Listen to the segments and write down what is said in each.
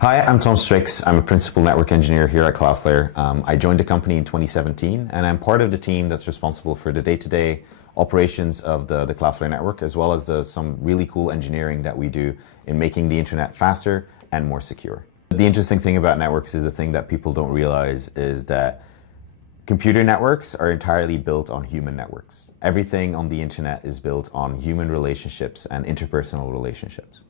Hi, I'm Tom Strickx. I'm a principal network engineer here at Cloudflare. I joined the company in 2017, and I'm part of the team that's responsible for the day-to-day operations of the Cloudflare network, as well as some really cool engineering that we do in making the internet faster and more secure. The interesting thing about networks is the thing that people don't realize is that computer networks are entirely built on human networks. Everything on the internet is built on human relationships and interpersonal relationships.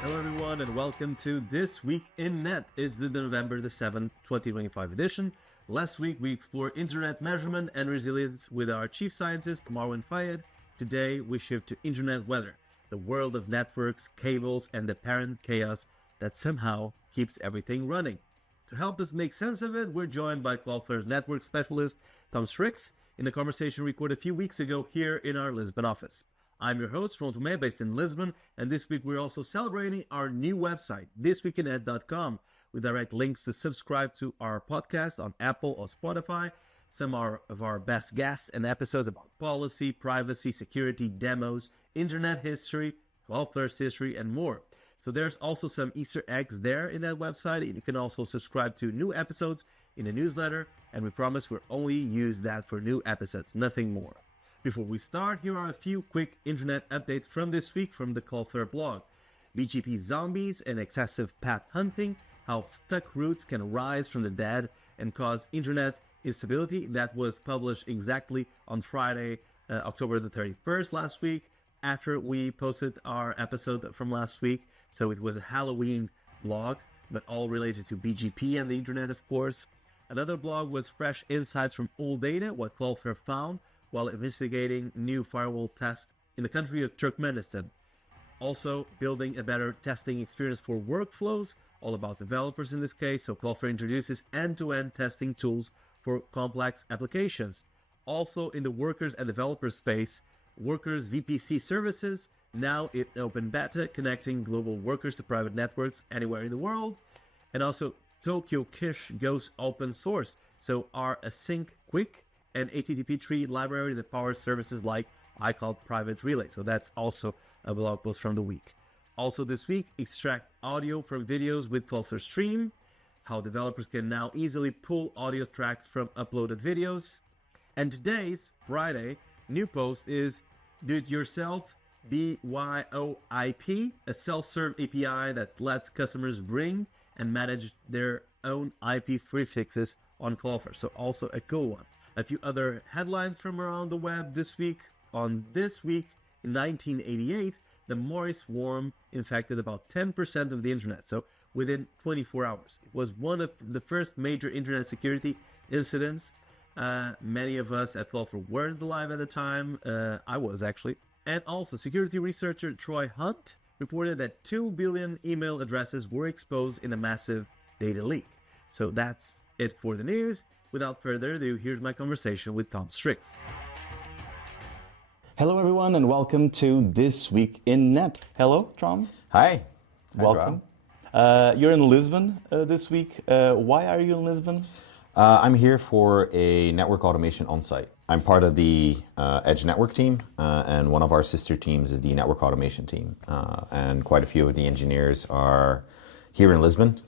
Hello everyone and welcome to This Week in Net. It's the November the 7th, 2025 edition. Last week we explored internet measurement and resilience with our chief scientist Marwan Fayed. Today we shift to internet weather, the world of networks, cables and the apparent chaos that somehow keeps everything running. To help us make sense of it, we're joined by Cloudflare's network specialist Tom Strickx in a conversation recorded a few weeks ago here in our Lisbon office. I'm your host, Ron Tomé, based in Lisbon, and this week we're also celebrating our new website, thisweekinet.com, with direct links to subscribe to our podcast on Apple or Spotify, some of our best guests and episodes about policy, privacy, security, demos, internet history, Cloudflare's history, and more. So there's also some Easter eggs there in that website. You can also subscribe to new episodes in the newsletter, and we promise we'll only use that for new episodes, nothing more. Before we start, here are a few quick internet updates from this week from the Cloudflare blog. BGP zombies and excessive path hunting, how stuck routes can rise from the dead and cause internet instability. That was published exactly on Friday, October the 31st last week, after we posted our episode from last week. So it was a Halloween blog, but all related to BGP and the internet, of course. Another blog was fresh insights from old data, what Cloudflare found while investigating new firewall tests in the country of Turkmenistan. Also, building a better testing experience for workflows, all about developers in this case. So Cloudflare introduces end-to-end testing tools for complex applications. Also in the workers and developers space, Workers VPC services, now in open beta, connecting global workers to private networks anywhere in the world. And also Tokyo Kish goes open source. So our async quick and HTTP3 library that powers services like iCloud Private Relay. So that's also a blog post from the week. Also this week, extract audio from videos with Cloudflare Stream, how developers can now easily pull audio tracks from uploaded videos. And today's, Friday, new post is Do-It-Yourself BYOIP, a self-serve API that lets customers bring and manage their own IP prefixes on Cloudflare. So also a cool one. A few other headlines from around the web this week. On this week, in 1988, the Morris worm infected about 10% of the internet, so within 24 hours. It was one of the first major internet security incidents. Many of us at Cloudflare weren't alive at the time. I was actually. And also, security researcher Troy Hunt reported that 2 billion email addresses were exposed in a massive data leak. So that's it for the news. Without further ado, here's my conversation with Tom Strickx. Hello, everyone, and welcome to This Week in Net. Hello, Tom. Hi. Welcome. You're in Lisbon this week. Why are you in Lisbon? I'm here for a network automation on-site. I'm part of the Edge network team, and one of our sister teams is the network automation team. And quite a few of the engineers are here in Lisbon.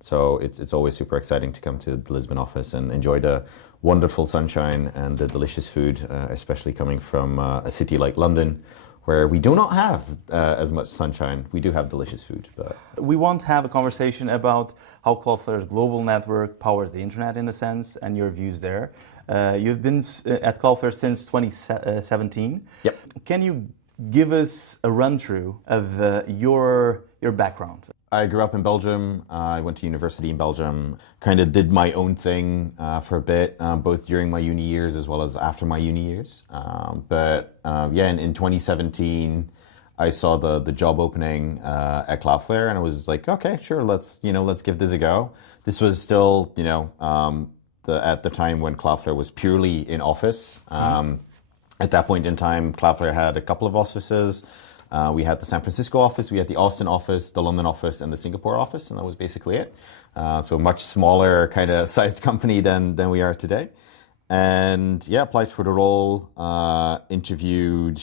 So it's always super exciting to come to the Lisbon office and enjoy the wonderful sunshine and the delicious food, especially coming from a city like London, where we do not have as much sunshine. We do have delicious food. But we want to have a conversation about how Cloudflare's global network powers the internet in a sense, and your views there. You've been at Cloudflare since 2017. Yep. Can you give us a run-through of your background? I grew up in Belgium. I went to university in Belgium, kind of did my own thing for a bit, both during my uni years as well as after my uni years. Yeah, in 2017, I saw the job opening at Cloudflare, and I was like, okay, sure, let's give this a go. This was still, at the time when Cloudflare was purely in office. At that point in time, Cloudflare had a couple of offices. We had the San Francisco office, we had the Austin office, the London office, and the Singapore office, and that was basically it. So much smaller kind of sized company than we are today. And yeah, applied for the role, interviewed,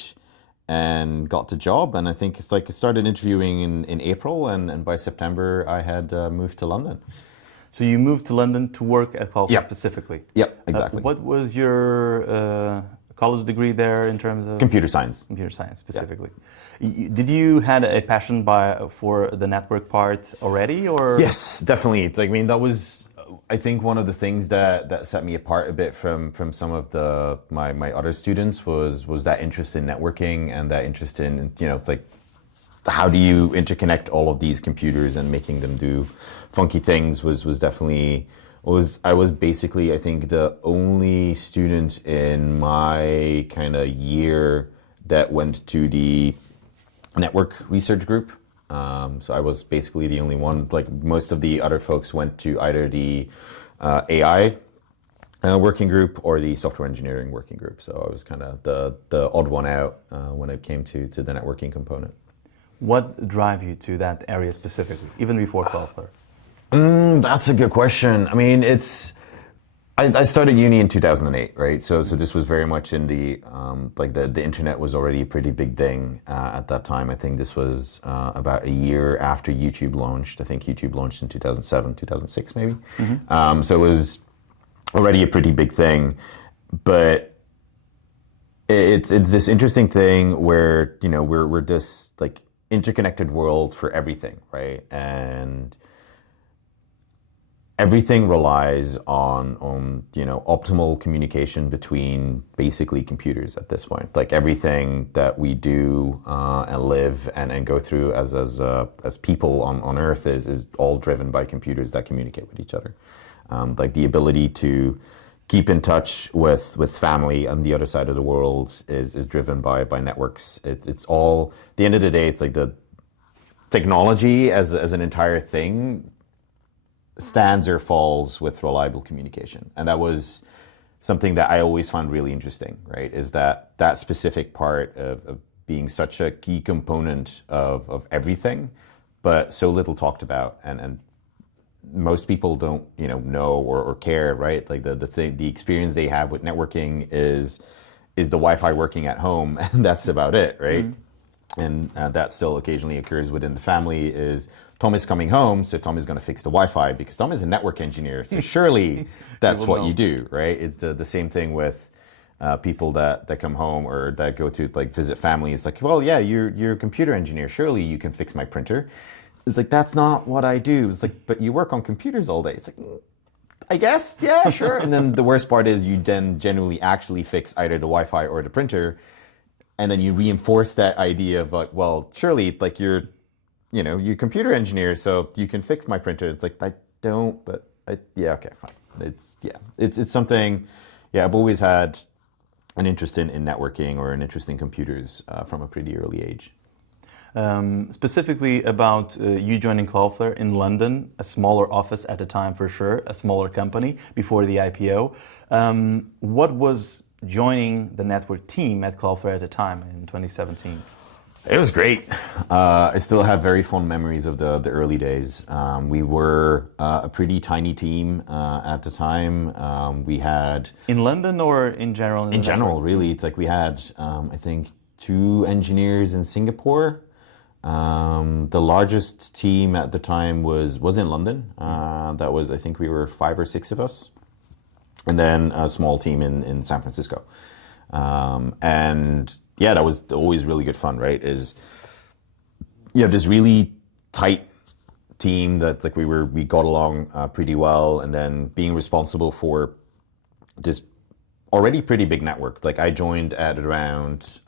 and got the job. And I think it's like I started interviewing in April, and by September I had moved to London. So you moved to London to work at Cloudflare Yep. specifically? Yep, exactly. What was your college degree there in terms of? Computer science. Computer science specifically. Did you had a passion for the network part already, or? Yes, definitely. It's like, I mean, that was, I think, one of the things that set me apart a bit from some of my other students was that interest in networking and that interest in, it's like, how do you interconnect all of these computers and making them do funky things was definitely, I was basically, I think, the only student in my kind of year that went to the network research group. So I was basically the only one. Like most of the other folks went to either the AI working group or the software engineering working group. So I was kind of the odd one out when it came to the networking component. What drive you to that area specifically, even before Cloudflare? That's a good question. I mean, I started uni in 2008, right? So this was very much in the like the internet was already a pretty big thing at that time. I think this was about a year after YouTube launched. I think YouTube launched in 2007, 2006 maybe. Mm-hmm. So it was already a pretty big thing, but it's this interesting thing where we're this like interconnected world for everything, right? And everything relies on optimal communication between basically computers at this point. Like everything that we do and live and go through as people on Earth is all driven by computers that communicate with each other. Like the ability to keep in touch with family on the other side of the world is driven by networks. It's all, at the end of the day, it's like the technology as an entire thing stands or falls with reliable communication. And that was something that I always found really interesting, right? Is that specific part of being such a key component of everything, but so little talked about, and most people don't know or care, right? Like the experience they have with networking is the Wi-Fi working at home, and that's about it, right? Mm-hmm. And that still occasionally occurs within the family is Tom is coming home, so Tom is going to fix the Wi-Fi because Tom is a network engineer, so surely that's what you do, right? It's the same thing with people that come home or that go to like visit family. It's like, well, yeah, you're a computer engineer, surely you can fix my printer. It's like, that's not what I do. It's like, but you work on computers all day. It's like, I guess, yeah, sure. And then the worst part is you then generally actually fix either the Wi-Fi or the printer, and then you reinforce that idea of like, well, surely like you're a computer engineer, so you can fix my printer. It's like, I don't, but yeah, okay, fine. It's something, yeah, I've always had an interest in networking or an interest in computers from a pretty early age. Specifically about you joining Cloudflare in London, a smaller office at the time for sure, a smaller company before the IPO. What was joining the network team at Cloudflare at the time in 2017? It was great. I still have very fond memories of the early days. We were a pretty tiny team at the time. We had... In London or in general? In general, really. It's like we had, I think, 2 engineers in Singapore. The largest team at the time was in London. That was, I think we were 5 or 6 of us. And then a small team in San Francisco. And yeah, that was always really good fun, right? Is this really tight team that like we got along pretty well, and then being responsible for this already pretty big network. Like I joined at around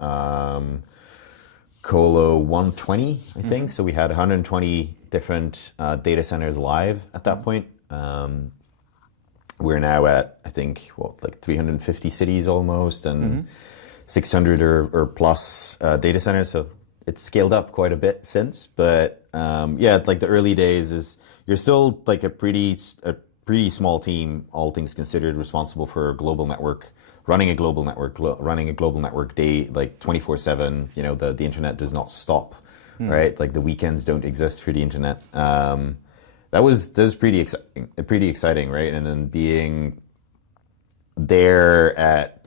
Colo 120, I think. Mm-hmm. So we had 120 different data centers live at that point. We're now at, I think, like 350 cities almost, and 600 or plus data centers. So it's scaled up quite a bit since. But yeah, like the early days is you're still like a pretty small team, all things considered, responsible for a global network, running a global network day, like 24/7. The internet does not stop, right? Like the weekends don't exist for the internet. that was pretty exciting, right? And then being there at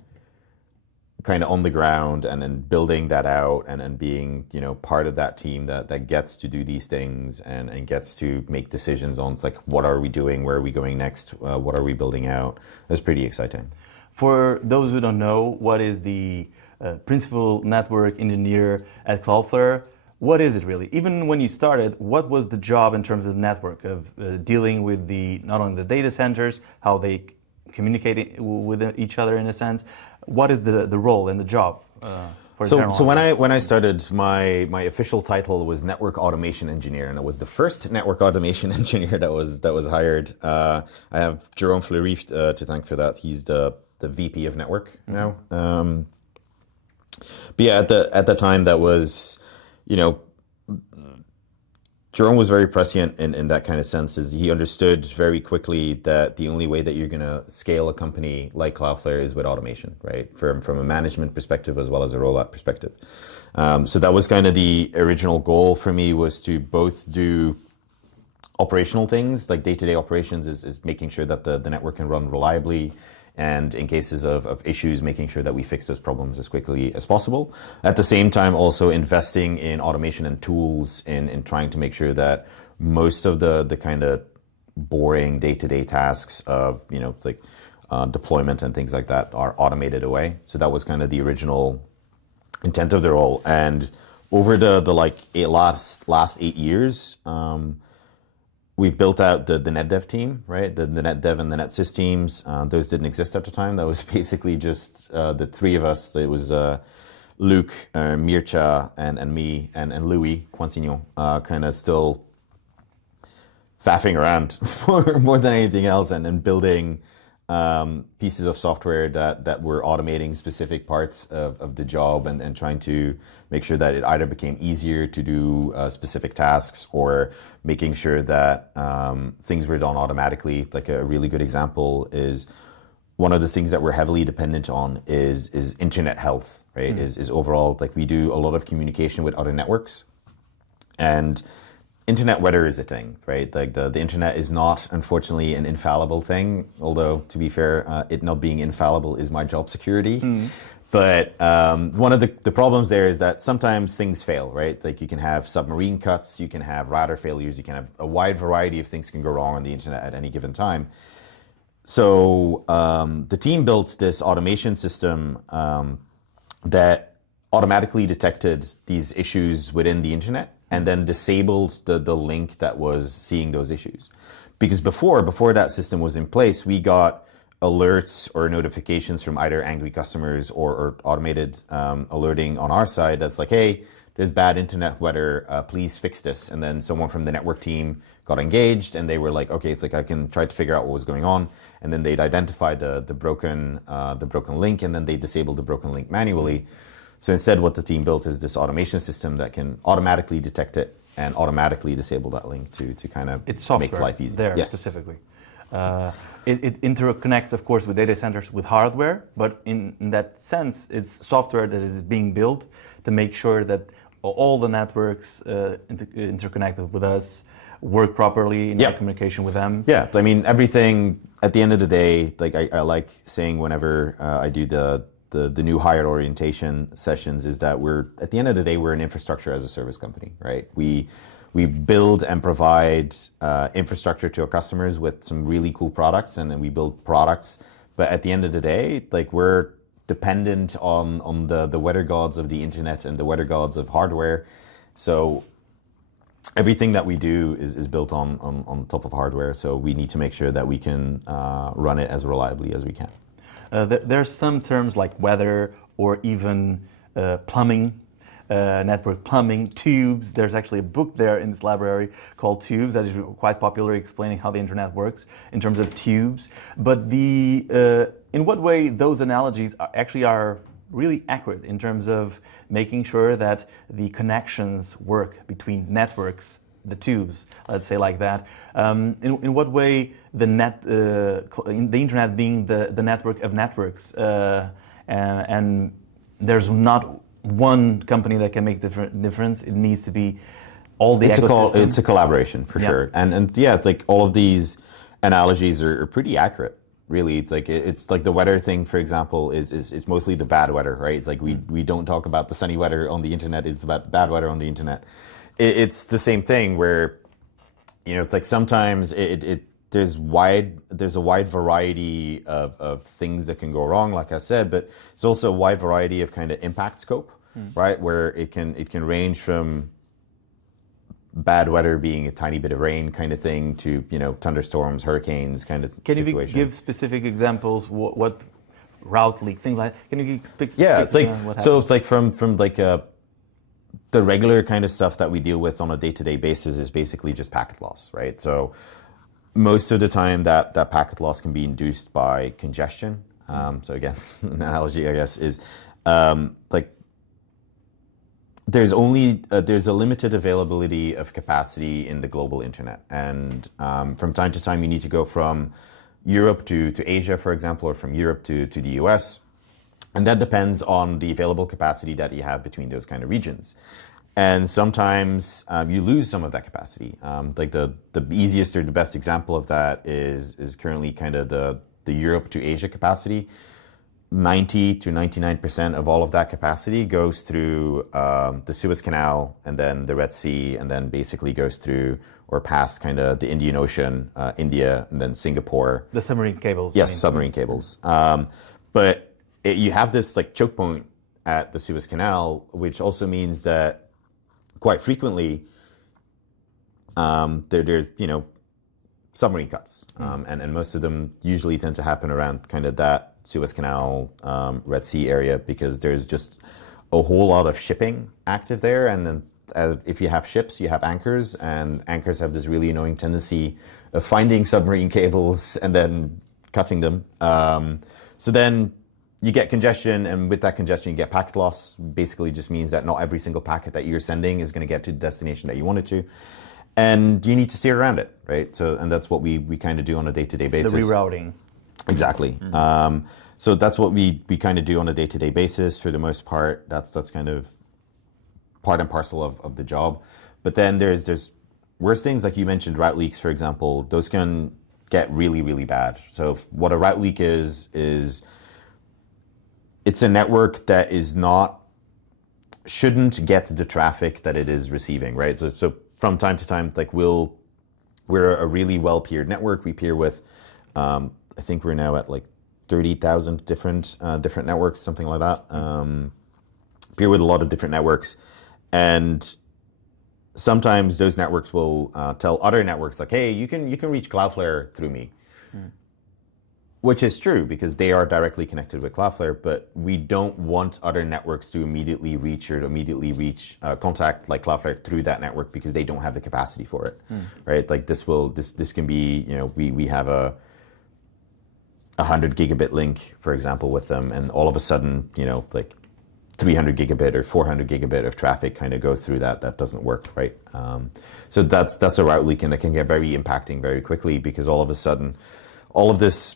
kind of on the ground and then building that out and then being, part of that team that gets to do these things and gets to make decisions on, it's like, what are we doing? Where are we going next? What are we building out? That's pretty exciting. For those who don't know, what is the principal network engineer at Cloudflare? What is it really? Even when you started, what was the job in terms of network, of dealing with not only the data centers, how they communicate with each other in a sense? What is the role and the job? So when I started, my official title was network automation engineer, and I was the first network automation engineer that was hired. I have Jerome Fleury to thank for that. He's the VP of network now. But yeah, at the time, that was, Jerome was very prescient in that kind of sense. Is he understood very quickly that the only way that you're going to scale a company like Cloudflare is with automation, right? From a management perspective as well as a rollout perspective. So that was kind of the original goal for me, was to both do operational things, like day-to-day operations is making sure that the network can run reliably, and in cases of issues, making sure that we fix those problems as quickly as possible. At the same time, also investing in automation and tools in trying to make sure that most of the kind of boring day-to-day tasks of, deployment and things like that are automated away. So that was kind of the original intent of the role. And over the last 8 years, we've built out the NetDev team, right? The NetDev and the NetSys teams. Those didn't exist at the time. That was basically just the three of us. It was Luc, Mircea, and me, and Louis Coinsignon, kind of still faffing around more than anything else, and building pieces of software that were automating specific parts of the job and trying to make sure that it either became easier to do specific tasks or making sure that things were done automatically. Like a really good example is one of the things that we're heavily dependent on is internet health, right? Is overall, like, we do a lot of communication with other networks, and internet weather is a thing, right? Like the internet is not, unfortunately, an infallible thing. Although, to be fair, it not being infallible is my job security. But one of the problems there is that sometimes things fail, right? Like you can have submarine cuts, you can have router failures, you can have a wide variety of things can go wrong on the internet at any given time. So the team built this automation system that automatically detected these issues within the internet and then disabled the link that was seeing those issues. Because before that system was in place, we got alerts or notifications from either angry customers or automated alerting on our side that's like, hey, there's bad internet weather, please fix this. And then someone from the network team got engaged and they were like, okay, it's like I can try to figure out what was going on. And then they'd identify the broken link, and then they disabled the broken link manually. So instead, what the team built is this automation system that can automatically detect it and automatically disable that link to kind of make life easier. There, yes. Specifically. It interconnects, of course, with data centers with hardware, but in that sense, it's software that is being built to make sure that all the networks interconnected with us work properly in communication with them. Yeah, I mean, everything, at the end of the day, like I like saying whenever I do the new hire orientation sessions, is that at the end of the day, we're an infrastructure as a service company, right? We build and provide infrastructure to our customers with some really cool products, and then we build products. But at the end of the day, like, we're dependent on the weather gods of the internet and the weather gods of hardware. So everything that we do is built on top of hardware. So we need to make sure that we can run it as reliably as we can. There's some terms like weather or even plumbing, network plumbing, tubes. There's actually a book there in this library called Tubes that is quite popular, explaining how the internet works in terms of tubes. But in what way those analogies are really accurate in terms of making sure that the connections work between networks, the tubes, let's say like that. In what way the internet being the network of networks, and there's not one company that can make the difference. It needs to be all the ecosystem? It's a collaboration for sure, and yeah, it's like all of these analogies are pretty accurate. Really, it's like the weather thing, for example, is mostly the bad weather, right? It's like we don't talk about the sunny weather on the internet. It's about bad weather on the internet. It's the same thing where, it's like sometimes there's a wide variety of things that can go wrong, like I said, but it's also a wide variety of kind of impact scope, right? Where it can range from bad weather being a tiny bit of rain kind of thing to thunderstorms, hurricanes kind of situation. Can you give specific examples? What route leak, things like that? Can you give it's like so it's like from like the regular kind of stuff that we deal with on a day-to-day basis is basically just packet loss, right? So most of the time that packet loss can be induced by congestion. So again, an analogy, I guess, is like there's a limited availability of capacity in the global internet, and from time to time you need to go from Europe to Asia, for example, or from Europe to the US, and that depends on the available capacity that you have between those kind of regions. And sometimes you lose some of that capacity. Like the easiest or the best example of that is currently kind of the Europe to Asia capacity. 90 to 99% of all of that capacity goes through the Suez Canal and then the Red Sea, and then basically goes through or past kind of the Indian Ocean, India, and then Singapore. The submarine cables. Yes, submarine cables. But you have this like choke point at the Suez Canal, which also means that quite frequently there's submarine cuts, and most of them usually tend to happen around kind of that Suez Canal, Red Sea area, because there's just a whole lot of shipping active there. And then if you have ships, you have anchors, and anchors have this really annoying tendency of finding submarine cables and then cutting them. So then you get congestion, and with that congestion, you get packet loss. Basically just means that not every single packet that you're sending is going to get to the destination that you want it to. And you need to steer around it, right? So, and that's what we kind of do on a day-to-day basis. The rerouting. Exactly. So that's what we kind of do on a day-to-day basis for the most part. That's kind of part and parcel of the job. But then there's worse things, like you mentioned, route leaks, for example. Those can get really, really bad. So what a route leak is it's a network that shouldn't get the traffic that it is receiving, right? So from time to time, like we're a really well-peered network. We peer with, I think we're now at like 30,000 different networks, something like that. Peer with a lot of different networks, and sometimes those networks will tell other networks like, "Hey, you can reach Cloudflare through me," which is true because they are directly connected with Cloudflare. But we don't want other networks to immediately reach contact like Cloudflare through that network, because they don't have the capacity for it, right? Like this can be, we have a 100 gigabit link, for example, with them, and all of a sudden, like 300 gigabit or 400 gigabit of traffic kind of goes through that doesn't work, right? So that's a route leak, and that can get very impacting very quickly, because all of a sudden, all of this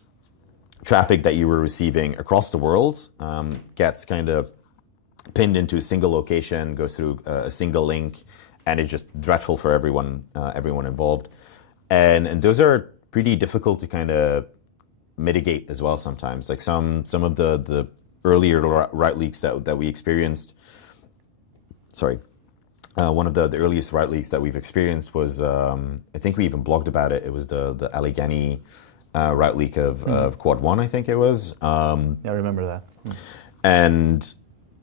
traffic that you were receiving across the world gets kind of pinned into a single location, goes through a single link, and it's just dreadful for everyone involved. And those are pretty difficult to kind of mitigate as well sometimes. Like some of the earlier route leaks that we experienced. One of the earliest route leaks that we've experienced was, I think we even blogged about it. It was the Allegheny route leak of Quad 1, I think it was. I remember that. And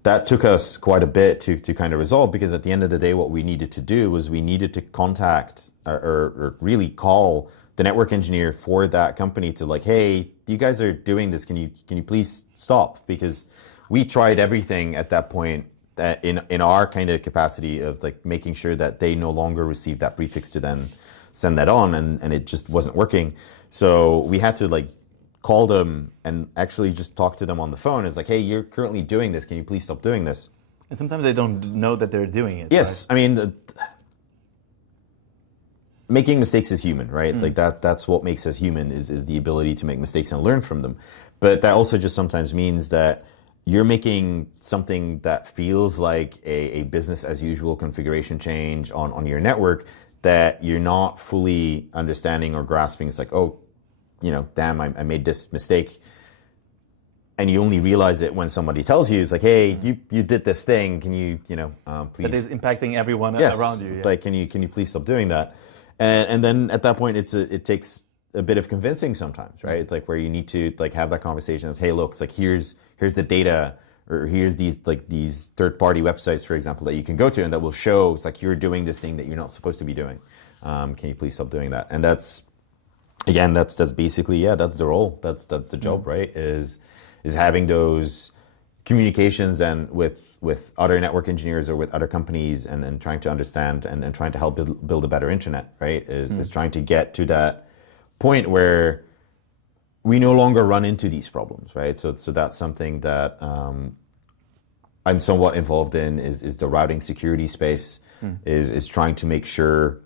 that took us quite a bit to kind of resolve, because at the end of the day, what we needed to do was we needed to contact or really call the network engineer for that company to like, hey, you guys are doing this. Can you please stop? Because we tried everything at that point that in our kind of capacity of like making sure that they no longer receive that prefix to then send that on, and it just wasn't working. So we had to like call them and actually just talk to them on the phone. It's like, hey, you're currently doing this. Can you please stop doing this? And sometimes they don't know that they're doing it. Yes, right? I mean, making mistakes is human, right? Like that's what makes us human is the ability to make mistakes and learn from them. But that also just sometimes means that you're making something that feels like a business as usual configuration change on your network that you're not fully understanding or grasping. It's like, oh, damn, I made this mistake. And you only realize it when somebody tells you, it's like, hey, you did this thing. Can you, please? That is impacting everyone Yes. around you. It's like, can you please stop doing that? And then at that point, it takes a bit of convincing sometimes, right? It's like where you need to like have that conversation. It's, hey, look, it's like here's the data, or here's these third-party websites, for example, that you can go to and that will show it's like you're doing this thing that you're not supposed to be doing. Can you please stop doing that? And that's basically that's the role. That's the job, right? Is having those communications and with other network engineers or with other companies, and then trying to understand and trying to help build a better internet, right? Is trying to get to that point where we no longer run into these problems, right? So that's something that I'm somewhat involved in is the routing security space, is trying to make sure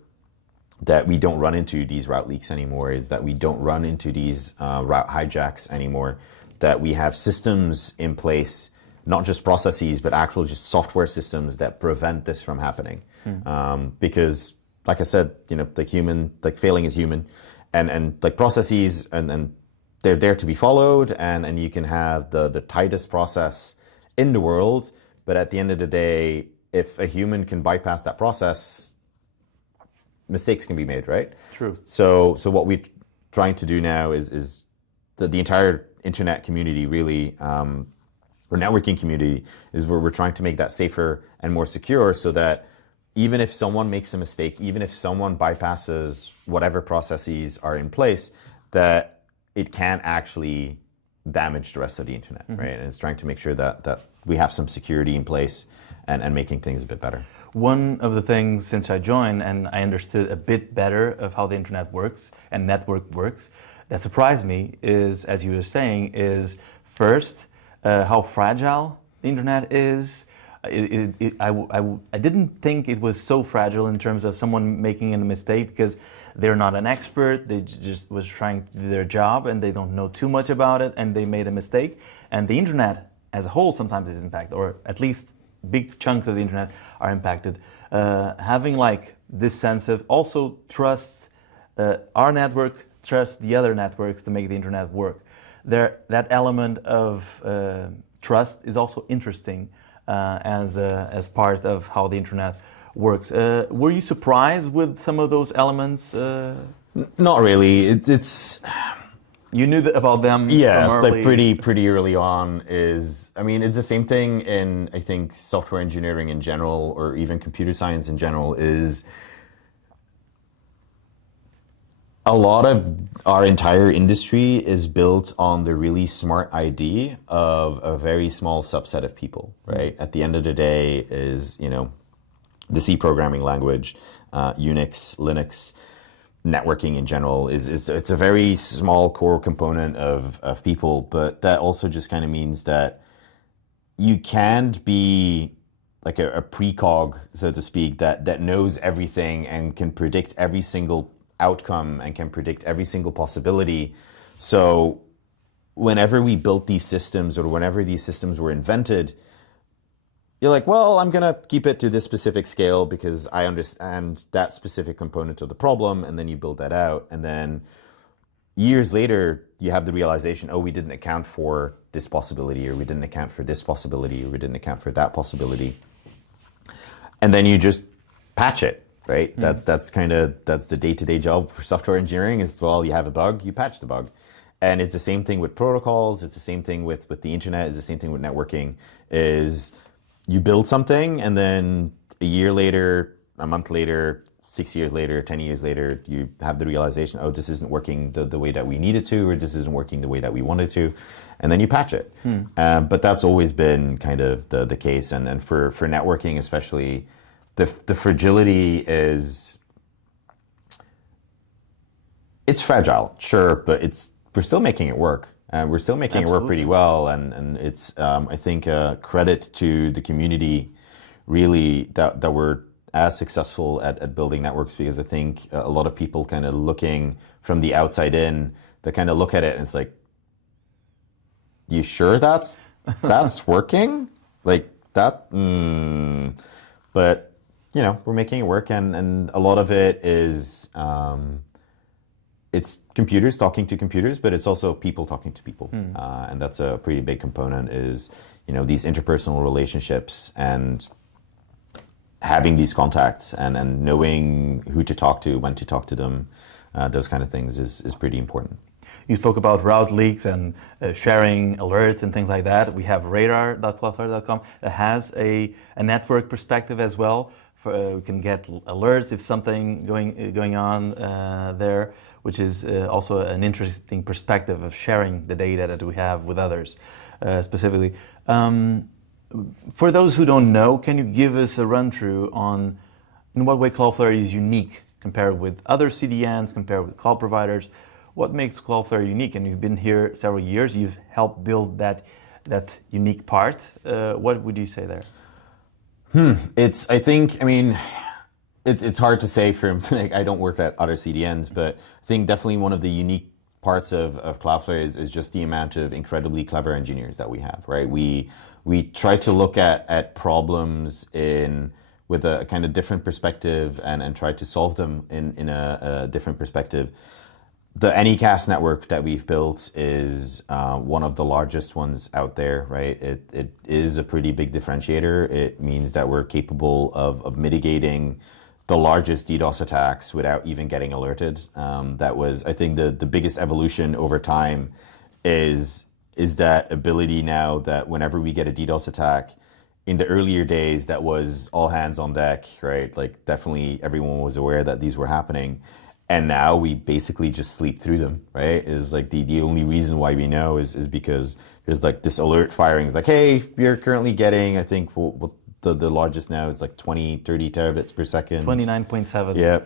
that we don't run into these route leaks anymore, is that we don't run into these route hijacks anymore, that we have systems in place, not just processes, but actual just software systems that prevent this from happening. Because, like I said, like failing is human, and like processes, and they're there to be followed, and you can have the tightest process in the world, but at the end of the day, if a human can bypass that process, mistakes can be made, right? True. So what we're trying to do now is the entire internet community, really, or networking community, is where we're trying to make that safer and more secure, so that even if someone makes a mistake, even if someone bypasses whatever processes are in place, that it can't actually damage the rest of the internet, right? And it's trying to make sure that we have some security in place and making things a bit better. One of the things since I joined and I understood a bit better of how the internet works and network works, that surprised me is, as you were saying, is first how fragile the internet is. I didn't think it was so fragile in terms of someone making a mistake, because they're not an expert. They just was trying to do their job and they don't know too much about it, and they made a mistake. And the internet as a whole sometimes is impacted, or at least big chunks of the internet are impacted. Having like this sense of also trust our network, trust the other networks to make the internet work. That element of trust is also interesting as part of how the internet works. Were you surprised with some of those elements? Not really. It's you knew about them. Yeah, from like early. pretty early on. It's the same thing in, I think, software engineering in general, or even computer science in general. Is a lot of our entire industry is built on the really smart idea of a very small subset of people, right? At the end of the day, is the C programming language, Unix, Linux, networking in general it's a very small core component of people, but that also just kind of means that you can't be like a precog, so to speak, that knows everything and can predict every single outcome and can predict every single possibility. So whenever we built these systems, or whenever these systems were invented, you're like, well, I'm going to keep it to this specific scale because I understand that specific component of the problem, and then you build that out. And then years later, you have the realization, oh, we didn't account for this possibility, or we didn't account for this possibility, or we didn't account for that possibility. And then you just patch it, right? That's the day-to-day job for software engineering is, well, you have a bug, you patch the bug. And it's the same thing with protocols. It's the same thing with the internet. It's the same thing with networking. Is you build something, and then a year later, a month later, 6 years later, 10 years later, you have the realization, oh, this isn't working the way that we need it to, or this isn't working the way that we wanted to, and then you patch it. But that's always been kind of the case. And for networking especially, the fragility is, it's fragile, sure, but we're still making it work. We're still making it work pretty well, and it's I think credit to the community, really, that we're as successful at building networks, because I think a lot of people kind of looking from the outside in, they kind of look at it and it's like, you sure that's that's working like that. But we're making it work, and a lot of it is it's computers talking to computers, but it's also people talking to people, and that's a pretty big component. Is these interpersonal relationships and having these contacts and knowing who to talk to, when to talk to them, those kind of things is pretty important. You spoke about route leaks and sharing alerts and things like that. We have radar.cloudflare.com that has a network perspective as well. We can get alerts if something going on there, which is also an interesting perspective of sharing the data that we have with others, specifically. For those who don't know, can you give us a run-through on in what way Cloudflare is unique compared with other CDNs, compared with cloud providers? What makes Cloudflare unique? And you've been here several years. You've helped build that unique part. What would you say there? It's hard to say from I don't work at other CDNs, but I think definitely one of the unique parts of Cloudflare is just the amount of incredibly clever engineers that we have, right? We try to look at problems with a kind of different perspective and try to solve them in a different perspective. The Anycast network that we've built is one of the largest ones out there, right? It is a pretty big differentiator. It means that we're capable of mitigating the largest DDoS attacks without even getting alerted. That was, I think, the biggest evolution over time is that ability now that whenever we get a DDoS attack, in the earlier days, that was all hands on deck, right? Like definitely everyone was aware that these were happening. And now we basically just sleep through them, right? Is like the only reason why we know is because there's like this alert firing. It's like, hey, you're currently getting, I think the largest now is like 20, 30 terabits per second. 29.7. Yeah.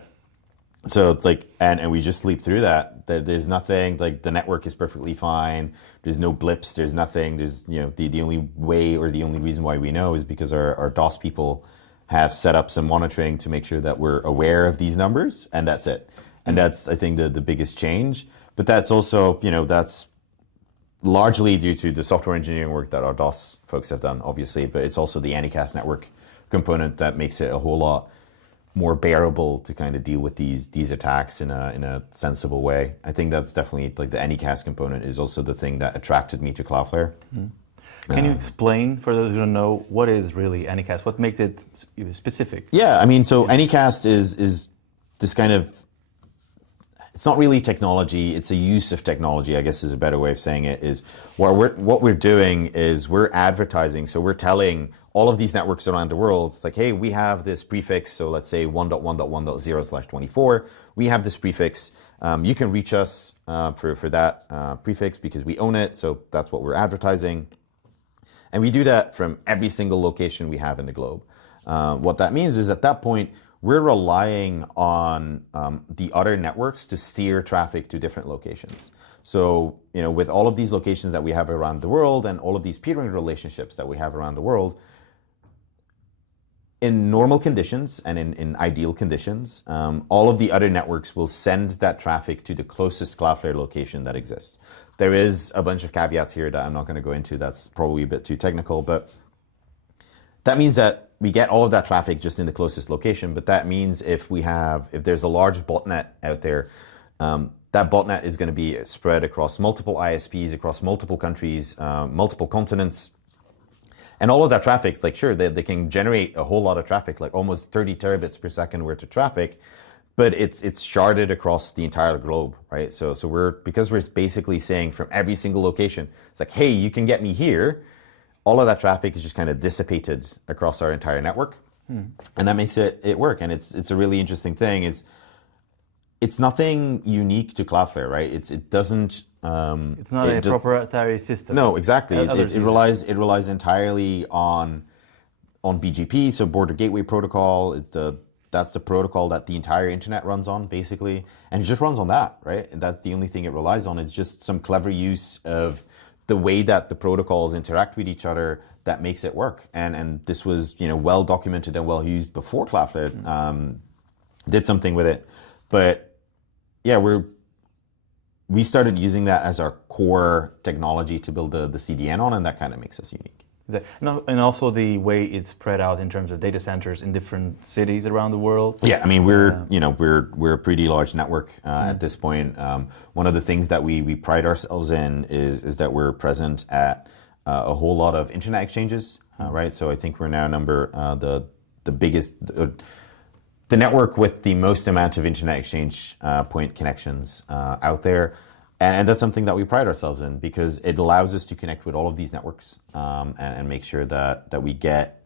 So it's like, and we just sleep through that. There's nothing, like the network is perfectly fine. There's no blips, there's nothing. There's, the only way or the only reason why we know is because our DOS people have set up some monitoring to make sure that we're aware of these numbers, and that's it. And that's, I think, the biggest change. But that's also, that's largely due to the software engineering work that our DOS folks have done, obviously. But it's also the Anycast network component that makes it a whole lot more bearable to kind of deal with these attacks in a sensible way. I think that's definitely, like the Anycast component is also the thing that attracted me to Cloudflare. Can you explain, for those who don't know, what is really Anycast? What makes it specific? Yeah, so Anycast is this kind of, it's not really technology, it's a use of technology, I guess is a better way of saying it, is what we're doing is we're advertising. So we're telling all of these networks around the world, it's like, hey, we have this prefix, so let's say 1.1.1.0/24, we have this prefix, you can reach us for that prefix because we own it, so that's what we're advertising. And we do that from every single location we have in the globe. What that means is at that point, we're relying on the other networks to steer traffic to different locations. So, with all of these locations that we have around the world and all of these peering relationships that we have around the world, in normal conditions and in ideal conditions, all of the other networks will send that traffic to the closest Cloudflare location that exists. There is a bunch of caveats here that I'm not going to go into. That's probably a bit too technical, but that means that we get all of that traffic just in the closest location, but that means if there's a large botnet out there, that botnet is going to be spread across multiple ISPs, across multiple countries, multiple continents. And all of that traffic, like sure, they can generate a whole lot of traffic, like almost 30 terabits per second worth of traffic, but it's sharded across the entire globe, right? So because we're basically saying from every single location, it's like, hey, you can get me here. All of that traffic is just kind of dissipated across our entire network, and that makes it work. And it's a really interesting thing. It's nothing unique to Cloudflare, right? It doesn't. It's not a proprietary system. No, exactly. It relies entirely on BGP, so Border Gateway Protocol. That's the protocol that the entire internet runs on, basically, and it just runs on that, right? And that's the only thing it relies on. It's just some clever use of the way that the protocols interact with each other that makes it work. And this was, well documented and well used before Cloudflare did something with it. But yeah, we started using that as our core technology to build the CDN on, and that kind of makes us unique. And also the way it's spread out in terms of data centers in different cities around the world. Yeah, I mean we're a pretty large network at this point. One of the things that we pride ourselves in is that we're present at a whole lot of internet exchanges, right? So I think we're now the biggest, the network with the most amount of internet exchange point connections out there. And that's something that we pride ourselves in because it allows us to connect with all of these networks and make sure that we get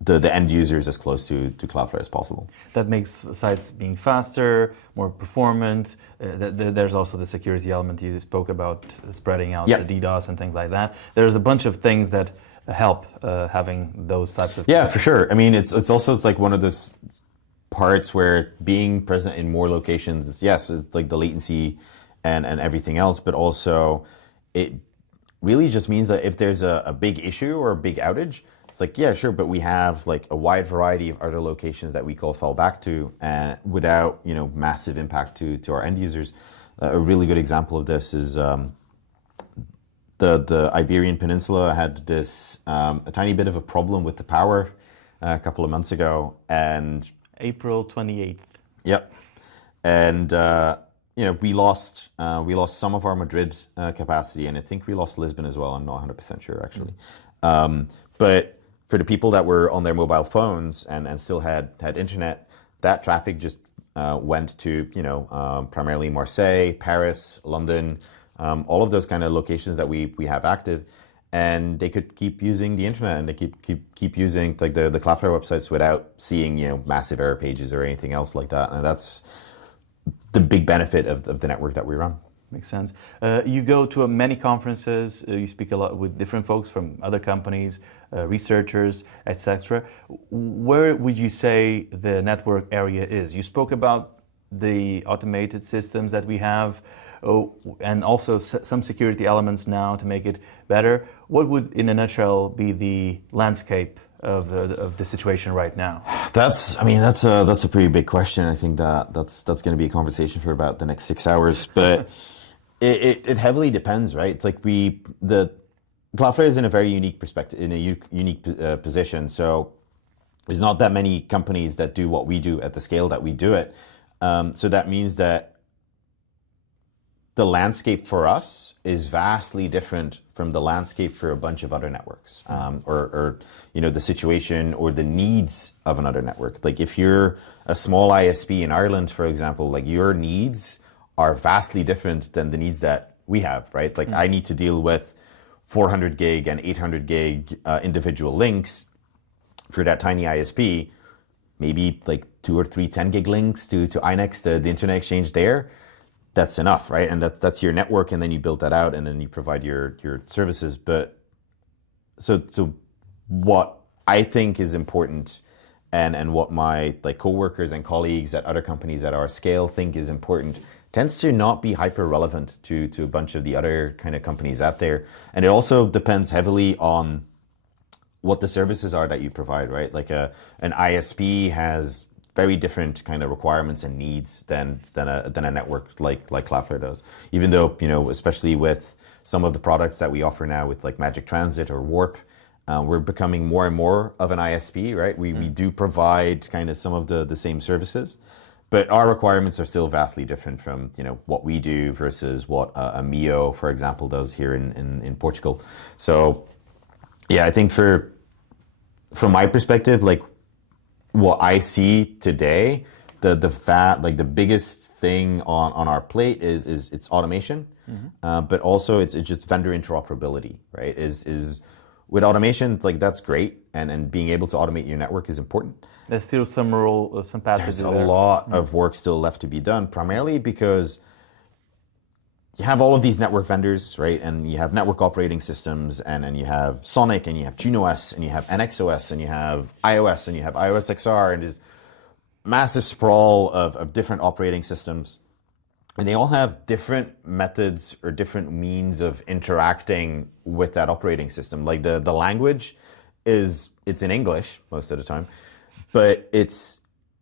the end users as close to Cloudflare as possible. That makes sites being faster, more performant. There's also the security element you spoke about, spreading out the DDoS and things like that. There's a bunch of things that help having those types of... Yeah, for sure. I mean, it's like one of those parts where being present in more locations, yes, it's like the latency and everything else, but also it really just means that if there's a big issue or a big outage, it's like, yeah, sure, but we have like a wide variety of other locations that we call fallback to, and without massive impact to our end users. A really good example of this is the Iberian Peninsula had this a tiny bit of a problem with the power a couple of months ago, and April 28th. Yep. And we lost some of our Madrid capacity, and I think we lost Lisbon as well. I'm not 100% sure actually. But for the people that were on their mobile phones and still had internet, that traffic just went to primarily Marseille, Paris, London, all of those kind of locations that we have active. And they could keep using the internet, and they keep using like the Cloudflare websites without seeing massive error pages or anything else like that. And that's the big benefit of the network that we run. Makes sense. You go to many conferences. You speak a lot with different folks from other companies, researchers, etc. Where would you say the network area is? You spoke about the automated systems that we have. And also some security elements now to make it better. What would, in a nutshell, be the landscape of the situation right now? That's a pretty big question. I think that's going to be a conversation for about the next 6 hours. But it heavily depends, right? It's like the Cloudflare is in a very unique perspective, in a unique position. So there's not that many companies that do what we do at the scale that we do it. So that means that the landscape for us is vastly different from the landscape for a bunch of other networks, or the situation or the needs of another network. Like if you're a small ISP in Ireland, for example, like your needs are vastly different than the needs that we have, right? Like I need to deal with 400 gig and 800 gig individual links for that tiny ISP, maybe like 2 or 3 10 gig links to INEX, the internet exchange there. That's enough, right? And that's your network, and then you build that out, and then you provide your services. But so what I think is important, and what my coworkers and colleagues at other companies at our scale think is important, tends to not be hyper relevant to a bunch of the other kind of companies out there. And it also depends heavily on what the services are that you provide, right? Like an ISP has very different kind of requirements and needs than a network like Cloudflare does. Even though, especially with some of the products that we offer now with like Magic Transit or Warp, we're becoming more and more of an ISP, right? We do provide kind of some of the same services, but our requirements are still vastly different from what we do versus what a Mio, for example, does here in Portugal. So yeah, I think from my perspective, like what I see today, the biggest thing on our plate is it's automation, but also it's just vendor interoperability, right? Is with automation, like that's great, and being able to automate your network is important. There's still some path There's to do a there. lot of work still left to be done, primarily because you have all of these network vendors, right? And you have network operating systems, and you have Sonic, and you have JunoOS, and you have NXOS, and you have iOS, and you have iOS XR, and there's massive sprawl of different operating systems. And they all have different methods or different means of interacting with that operating system. Like the language it's in English most of the time, but it's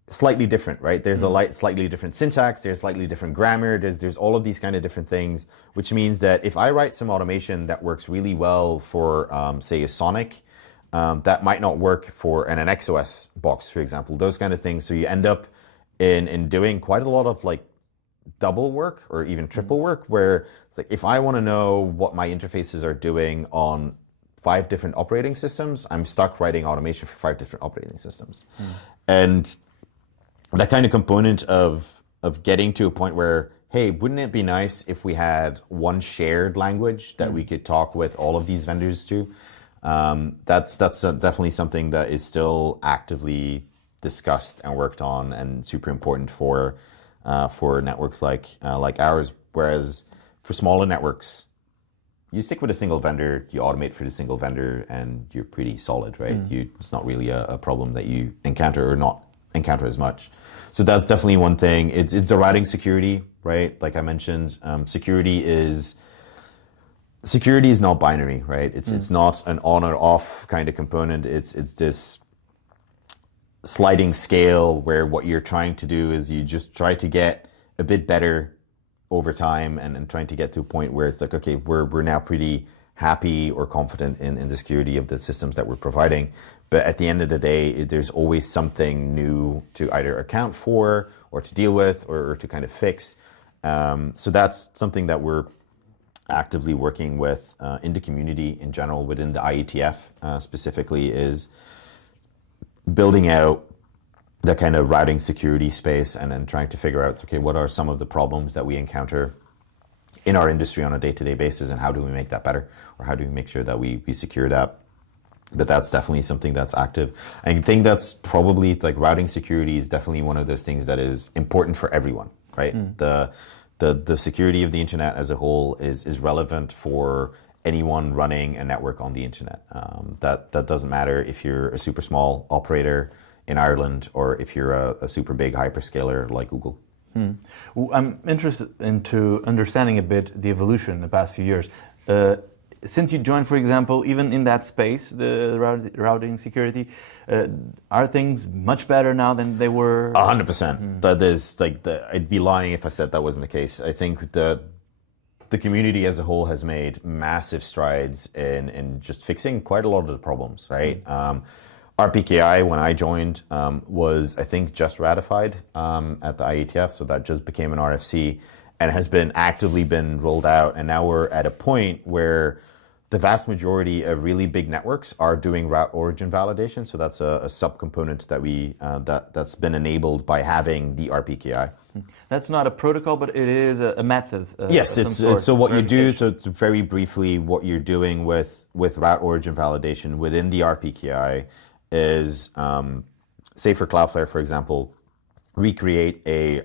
slightly different, right? There's slightly different syntax, there's slightly different grammar, there's all of these kind of different things, which means that if I write some automation that works really well for, say, a Sonic, that might not work for an XOS box, for example, those kind of things. So you end up in doing quite a lot of like double work or even triple work, where it's like, if I want to know what my interfaces are doing on 5 different operating systems, I'm stuck writing automation for 5 different operating systems. And that kind of component of getting to a point where, hey, wouldn't it be nice if we had one shared language that we could talk with all of these vendors to? That's definitely something that is still actively discussed and worked on, and super important for networks like ours. Whereas for smaller networks, you stick with a single vendor, you automate for the single vendor, and you're pretty solid, right? It's not really a problem that you encounter or not encounter as much. So that's definitely one thing. It's the routing security, right? Like I mentioned, security is not binary, right? It's not an on or off kind of component. It's this sliding scale where what you're trying to do is you just try to get a bit better over time, and trying to get to a point where it's like, okay, we're now pretty happy or confident in the security of the systems that we're providing. But at the end of the day, there's always something new to either account for or to deal with or to kind of fix. So that's something that we're actively working with in the community in general, within the IETF specifically, is building out the kind of routing security space, and then trying to figure out, okay, what are some of the problems that we encounter in our industry on a day-to-day basis, and how do we make that better, or how do we make sure that we secure that? But that's definitely something that's active. I think that's probably, like, routing security is definitely one of those things that is important for everyone, right? The security of the internet as a whole is relevant for anyone running a network on the internet. That doesn't matter if you're a super small operator in Ireland or if you're a super big hyperscaler like Google. Well, I'm interested into understanding a bit the evolution in the past few years. Since you joined, for example, even in that space, the routing security, are things much better now than they were? 100%. That is, like, I'd be lying if I said that wasn't the case. I think the community as a whole has made massive strides in just fixing quite a lot of the problems, right? RPKI, when I joined, was, I think, just ratified at the IETF, so that just became an RFC, and has been actively rolled out. And now we're at a point where the vast majority of really big networks are doing route origin validation. So that's a subcomponent that that's been enabled by having the RPKI. That's not a protocol, but it is a method. Yes, it's so what you do. So it's very briefly, what you're doing with route origin validation within the RPKI is, say for Cloudflare, for example, recreate a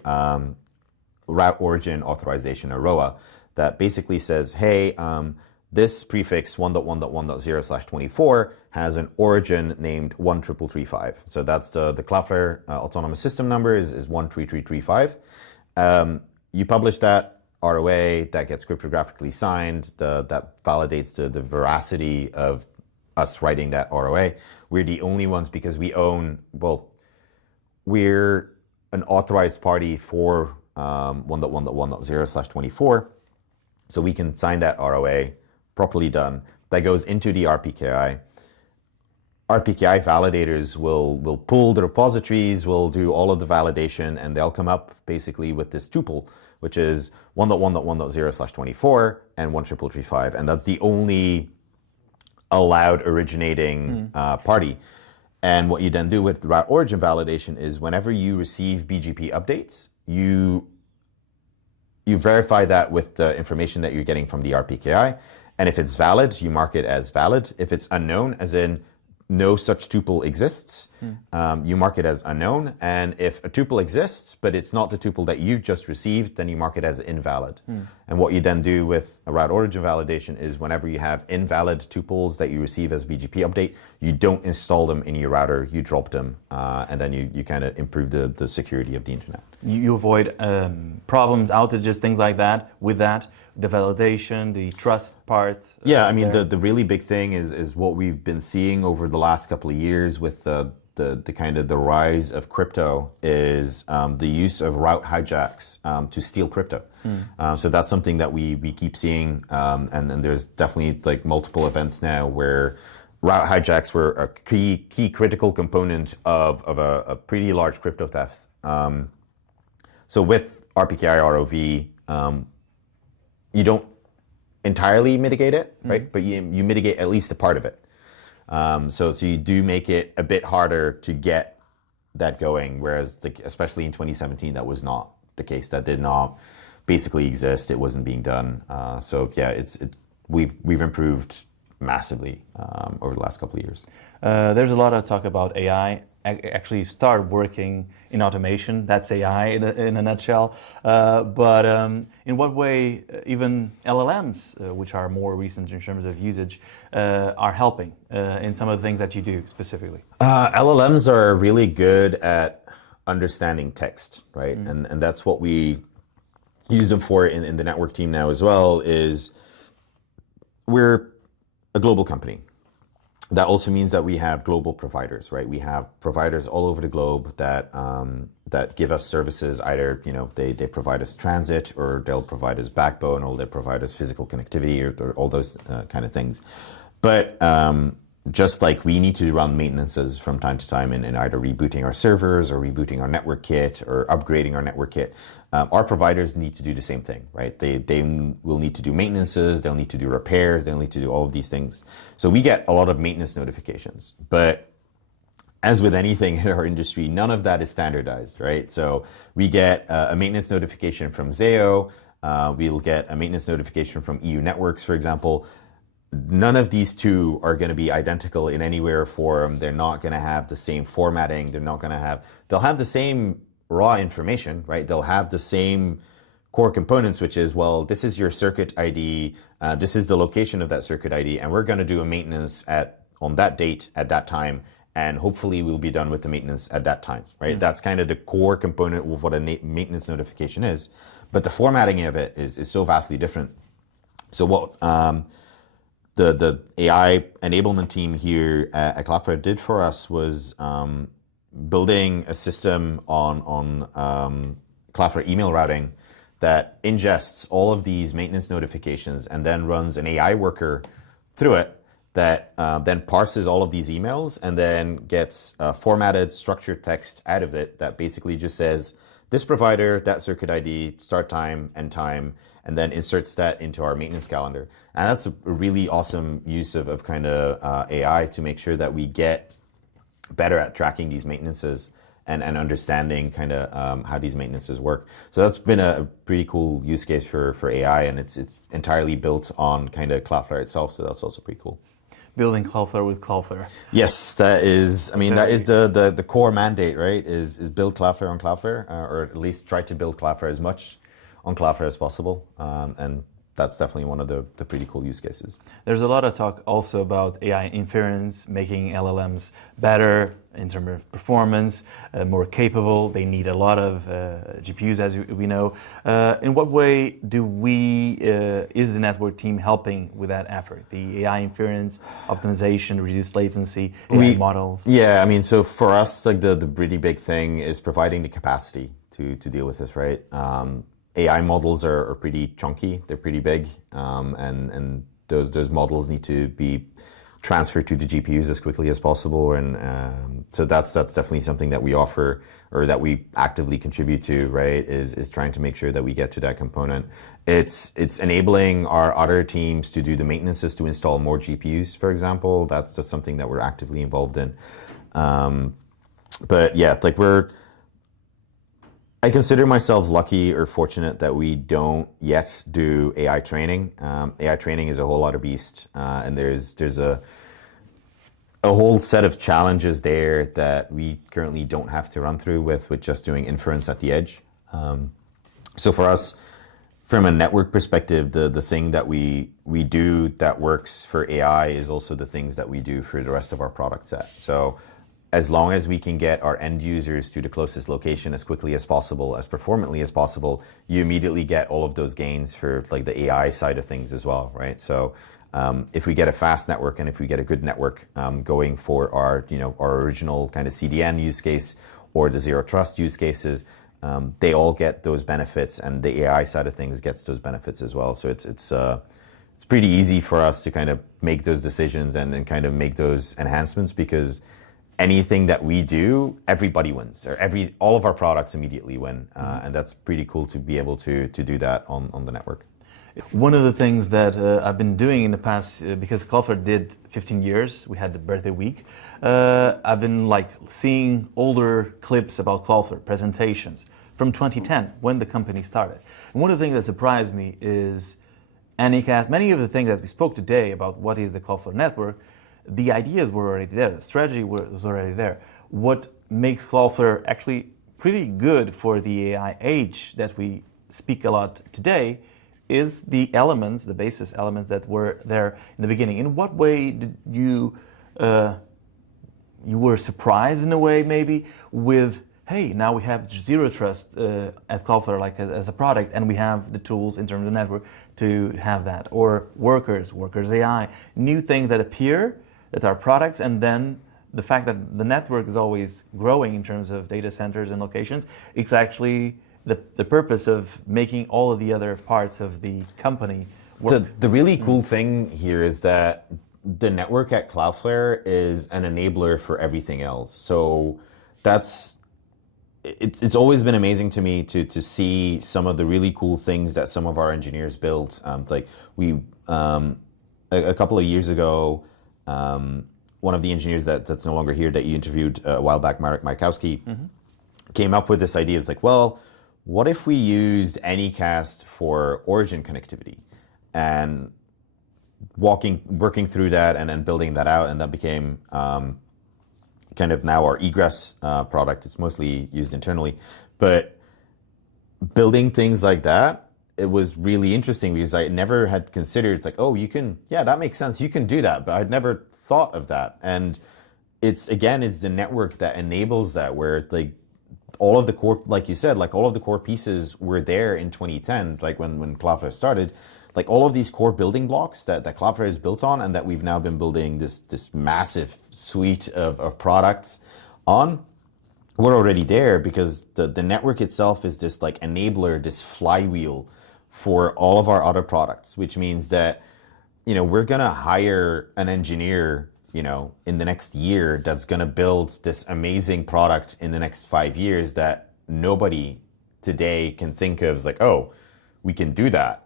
route origin authorization, a ROA, that basically says, hey, this prefix 1.1.1.0/24 has an origin named 13335. So that's the Cloudflare autonomous system number is 13335. You publish that ROA, that gets cryptographically signed, that validates the veracity of us writing that ROA. We're the only ones, because we're an authorized party for 1.1.1.0/24. So we can sign that ROA, properly done. That goes into the RPKI. RPKI validators will pull the repositories, will do all of the validation, and they'll come up basically with this tuple, which is 1.1.1.0/24 and 13335. And that's the only allowed originating party. And what you then do with the route origin validation is, whenever you receive BGP updates, you verify that with the information that you're getting from the RPKI. And if it's valid, you mark it as valid. If it's unknown, as in no such tuple exists, you mark it as unknown. And if a tuple exists, but it's not the tuple that you've just received, then you mark it as invalid. And what you then do with a route origin validation is, whenever you have invalid tuples that you receive as BGP update, you don't install them in your router, you drop them, and then you kind of improve the security of the internet. You avoid problems, outages, things like that with that. The validation, the trust part. Yeah, I mean, the really big thing is what we've been seeing over the last couple of years with the the kind of the rise of crypto is the use of route hijacks to steal crypto. So that's something that we keep seeing, and there's definitely like multiple events now where route hijacks were a key critical component of a pretty large crypto theft. So with RPKI ROV, you don't entirely mitigate it, right? But you mitigate at least a part of it. So you do make it a bit harder to get that going, whereas especially in 2017, that was not the case. That did not basically exist. It wasn't being done. So yeah, we've improved massively over the last couple of years. There's a lot of talk about AI. Actually start working in automation. That's AI in a nutshell. But in what way even LLMs, which are more recent in terms of usage, are helping in some of the things that you do specifically? LLMs are really good at understanding text, right? And that's what we use them for in the network team now as well, is we're a global company. That also means that we have global providers, right? We have providers all over the globe that that give us services. Either they provide us transit, or they'll provide us backbone, or they provide us physical connectivity, or all those kind of things. But just like we need to run maintenances from time to time in either rebooting our servers or rebooting our network kit or upgrading our network kit, our providers need to do the same thing, right? They will need to do maintenances, they'll need to do repairs, they'll need to do all of these things. So we get a lot of maintenance notifications, but as with anything in our industry, none of that is standardized, right? So we get a maintenance notification from Zayo, we'll get a maintenance notification from EU Networks, for example. None of these two are going to be identical in any way or form. They're not going to have the same formatting. They'll have the same raw information, right? They'll have the same core components, which is, well, this is your circuit ID, this is the location of that circuit ID, and we're going to do a maintenance on that date at that time, and hopefully we'll be done with the maintenance at that time, right? That's kind of the core component of what a maintenance notification is. But the formatting of it is so vastly different. So what the AI enablement team here at Cloudflare did for us was building a system on Cloudflare email routing that ingests all of these maintenance notifications and then runs an AI worker through it that then parses all of these emails and then gets formatted structured text out of it that basically just says, this provider, that circuit ID, start time, end time, and then inserts that into our maintenance calendar. And that's a really awesome use of kind of AI to make sure that we get better at tracking these maintenances and understanding kind of how these maintenances work. So that's been a pretty cool use case for AI, and it's entirely built on kind of Cloudflare itself, so that's also pretty cool. Building Cloudflare with Cloudflare. Yes, that is the core mandate, right? Is build Cloudflare on Cloudflare, or at least try to build Cloudflare as much on Cloudflare as possible. And that's definitely one of the pretty cool use cases. There's a lot of talk also about AI inference, making LLMs better in terms of performance, more capable. They need a lot of GPUs, as we know. In what way is the network team helping with that effort? The AI inference, optimization, reduced latency, AI models? Yeah, I mean, so for us, like the pretty big thing is providing the capacity to deal with this, right? AI models are pretty chunky, they're pretty big, and those models need to be transferred to the GPUs as quickly as possible, and so that's definitely something that we offer, or that we actively contribute to, right? Is trying to make sure that we get to that component. It's enabling our other teams to do the maintenances to install more GPUs, for example. That's just something that we're actively involved in. But yeah, like I consider myself lucky or fortunate that we don't yet do AI training. AI training is a whole other beast, and there's a whole set of challenges there that we currently don't have to run through with just doing inference at the edge. So for us, from a network perspective, the thing that we do that works for AI is also the things that we do for the rest of our product set. So as long as we can get our end users to the closest location as quickly as possible, as performantly as possible, you immediately get all of those gains for like the AI side of things as well, right? So if we get a fast network and if we get a good network going for our, our original kind of CDN use case or the zero trust use cases, they all get those benefits, and the AI side of things gets those benefits as well. So it's pretty easy for us to kind of make those decisions and kind of make those enhancements, because anything that we do, everybody wins, or all of our products immediately win, and that's pretty cool to be able to do that on the network. One of the things that I've been doing in the past, because Cloudflare did 15 years, we had the birthday week, I've been like seeing older clips about Cloudflare, presentations from 2010, when the company started. And one of the things that surprised me is Anycast. Many of the things that we spoke today about what is the Cloudflare network, the ideas were already there, the strategy was already there. What makes Cloudflare actually pretty good for the AI age that we speak a lot today is the elements, the basis elements that were there in the beginning. In what way did you were surprised in a way maybe with, hey, now we have zero trust at Cloudflare like as a product, and we have the tools in terms of network to have that, or workers AI, new things that appear that are products, and then the fact that the network is always growing in terms of data centers and locations, it's actually the purpose of making all of the other parts of the company work. The really cool thing here is that the network at Cloudflare is an enabler for everything else. So it's always been amazing to me to see some of the really cool things that some of our engineers built. Like a couple of years ago, one of the engineers that's no longer here that you interviewed a while back, Marek Majkowski, came up with this idea. It's like, well, what if we used Anycast for origin connectivity? And working through that and then building that out, and that became kind of now our egress product. It's mostly used internally, but building things like that, it was really interesting because I never had considered, it's like, oh, you can, yeah, that makes sense. You can do that, but I'd never thought of that. And it's the network that enables that, where like all of the core, like you said, like all of the core pieces were there in 2010, like when Cloudflare started. Like all of these core building blocks that Cloudflare is built on, and that we've now been building this massive suite of products on, were already there, because the network itself is this like enabler, this flywheel for all of our other products, which means that, we're gonna hire an engineer, in the next year that's gonna build this amazing product in the next 5 years that nobody today can think of as like, oh, we can do that.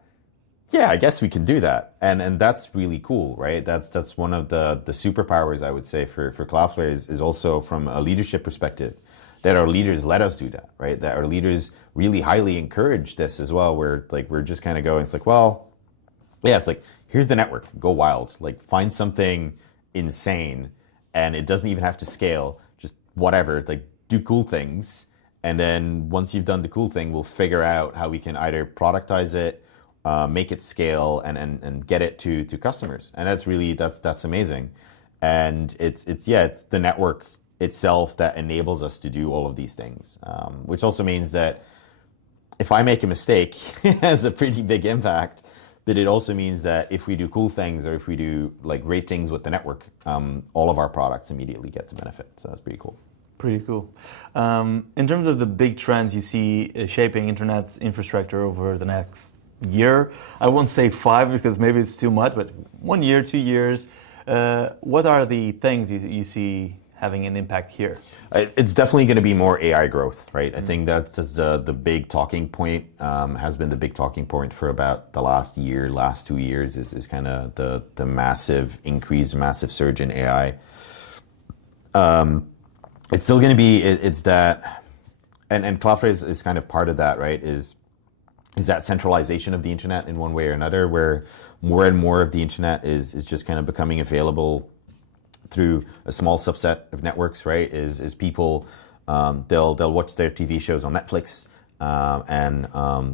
Yeah, I guess we can do that, and that's really cool, right? That's one of the superpowers, I would say, for Cloudflare is also from a leadership perspective, that our leaders let us do that, right? That our leaders really highly encourage this as well, where like we're just kind of going, it's like, well, yeah, it's like, here's the network, go wild, like find something insane, and it doesn't even have to scale, just whatever, like do cool things, and then once you've done the cool thing, we'll figure out how we can either productize it, make it scale, and get it to customers. And that's amazing. And it's the network itself that enables us to do all of these things, which also means that if I make a mistake, it has a pretty big impact. But it also means that if we do cool things, or if we do like great things with the network, all of our products immediately get the benefit. So that's pretty cool. Pretty cool. In terms of the big trends you see shaping internet's infrastructure over the next year, I won't say 5 because maybe it's too much, but 1 year, 2 years, what are the things you see having an impact here? It's definitely going to be more AI growth, right? I think that's just the big talking point, has been the big talking point for about the last 2 years is kind of the massive increase, massive surge in AI. It's still going to be, it's that, and Cloudflare is kind of part of that, right? Is that centralization of the internet in one way or another, where more and more of the internet is just kind of becoming available through a small subset of networks, right? Is people, they'll watch their TV shows on Netflix, and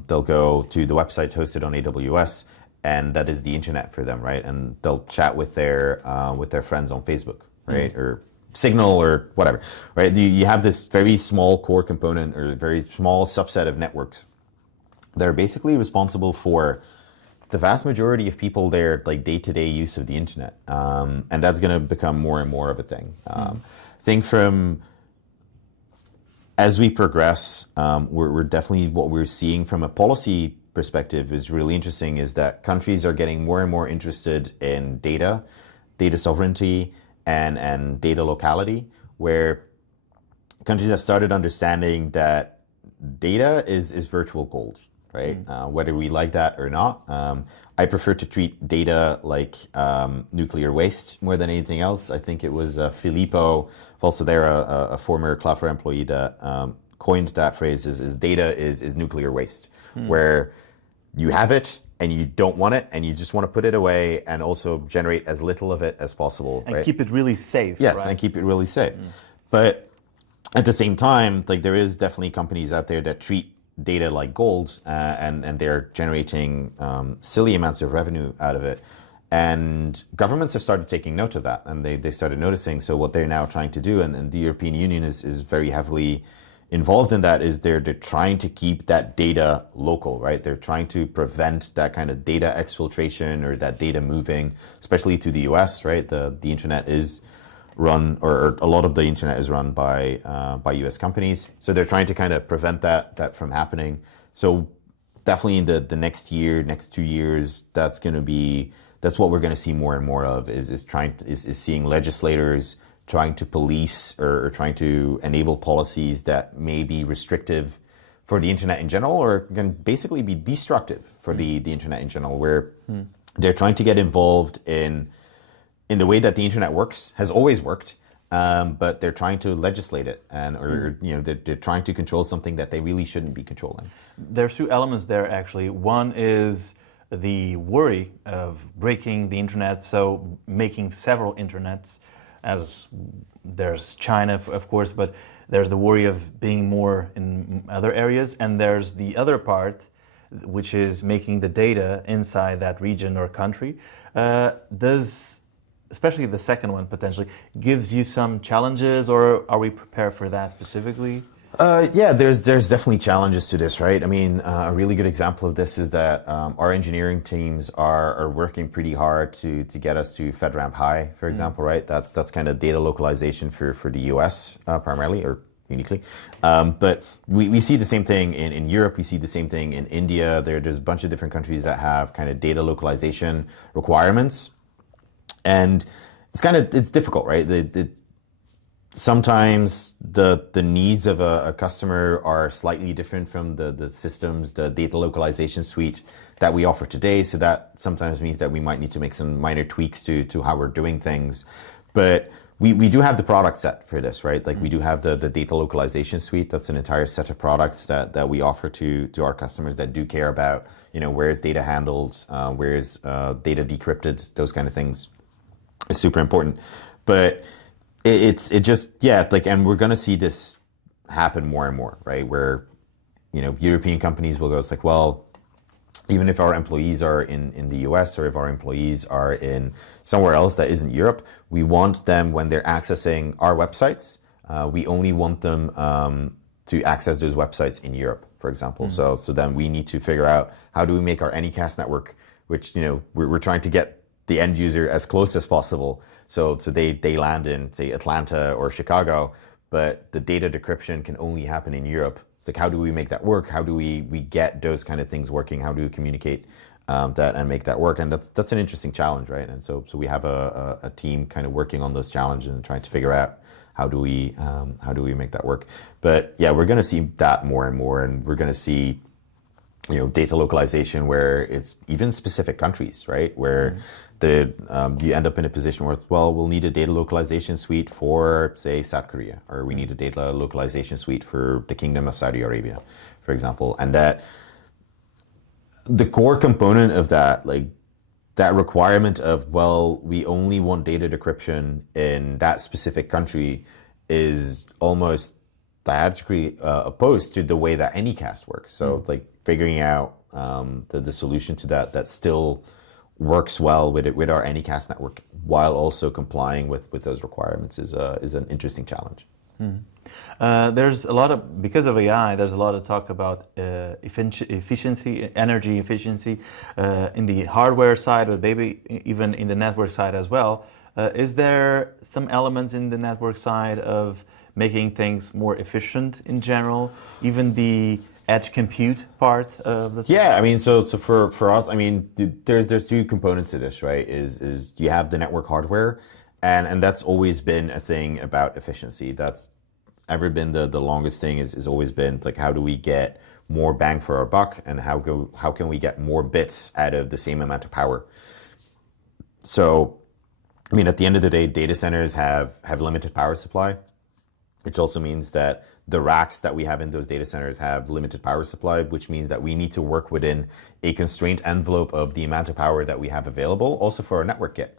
they'll go to the websites hosted on AWS, and that is the internet for them, right? And they'll chat with their friends on Facebook, right? Or Signal or whatever, right? You have this very small core component or very small subset of networks that are basically responsible for the vast majority of people their like day-to-day use of the internet, and that's going to become more and more of a thing. I think from as we progress, we're definitely what we're seeing from a policy perspective is really interesting. Is that countries are getting more and more interested in data sovereignty, and data locality, where countries have started understanding that data is virtual gold, right? Whether we like that or not. I prefer to treat data like nuclear waste more than anything else. I think it was Filippo, also there, a former Cloudflare employee that coined that phrase is data is nuclear waste, where you have it and you don't want it and you just want to put it away and also generate as little of it as possible. And right? keep it really safe. Yes, right? and keep it really safe. But at the same time, like there is definitely companies out there that treat data like gold, and they're generating silly amounts of revenue out of it. And governments have started taking note of that, and they started noticing. So what they're now trying to do, and the European Union is very heavily involved in that, is they're trying to keep that data local, right? They're trying to prevent that kind of data exfiltration or that data moving, especially to the US, right? The internet is run, or a lot of the internet is run by US companies. So they're trying to kind of prevent that from happening. So definitely in the next year, next 2 years, that's what we're going to see more and more of is seeing legislators trying to police or trying to enable policies that may be restrictive for the internet in general, or can basically be destructive for the internet in general, where they're trying to get involved in the way that the internet works, has always worked, but they're trying to legislate it, or they're trying to control something that they really shouldn't be controlling. There's two elements there, actually. One is the worry of breaking the internet, so making several internets, as there's China, of course, but there's the worry of being more in other areas, and there's the other part, which is making the data inside that region or country. Especially the second one potentially, gives you some challenges, or are we prepared for that specifically? Yeah, there's definitely challenges to this, right? I mean, a really good example of this is that our engineering teams are working pretty hard to get us to FedRAMP High, for example, right? That's kind of data localization for the US primarily, or uniquely. But we see the same thing in Europe. We see the same thing in India. There's a bunch of different countries that have kind of data localization requirements. And it's difficult, right? Sometimes the needs of a customer are slightly different from the systems, the data localization suite that we offer today. So that sometimes means that we might need to make some minor tweaks to how we're doing things. But we do have the product set for this, right? Like we do have the data localization suite. That's an entire set of products that we offer to our customers that do care about, where is data handled, where is data decrypted, those kind of things. Is super important. But and we're going to see this happen more and more, right? Where, European companies will go, it's like, well, even if our employees are in the US, or if our employees are in somewhere else that isn't Europe, we want them, when they're accessing our websites, we only want them to access those websites in Europe, for example. So then we need to figure out, how do we make our Anycast network, which, we're trying to get the end user as close as possible. So they land in, say, Atlanta or Chicago, but the data decryption can only happen in Europe. It's like, how do we make that work? How do we get those kind of things working? How do we communicate that and make that work? And that's an interesting challenge, right? And so we have a team kind of working on those challenges and trying to figure out how do we make that work. But yeah, we're going to see that more and more, and we're going to see data localization where it's even specific countries, right? Where you end up in a position where we'll need a data localization suite for, say, South Korea, or we need a data localization suite for the Kingdom of Saudi Arabia, for example. And that the core component of that, like that requirement of, we only want data decryption in that specific country, is almost diametrically opposed to the way that Anycast works. So like figuring out the solution to that still works well with our Anycast network while also complying with those requirements is an interesting challenge. There's a lot of, because of AI, there's a lot of talk about efficiency, energy efficiency in the hardware side, but maybe even in the network side as well. Is there some elements in the network side of making things more efficient in general, even the edge compute part of the thing? Yeah, I mean, so for us, I mean, there's two components to this, right? Is you have the network hardware, and that's always been a thing about efficiency. That's ever been the longest thing, is always been like, how do we get more bang for our buck, and how can we get more bits out of the same amount of power? So, I mean, at the end of the day, data centers have limited power supply, which also means that the racks that we have in those data centers have limited power supply, which means that we need to work within a constrained envelope of the amount of power that we have available, also for our network kit.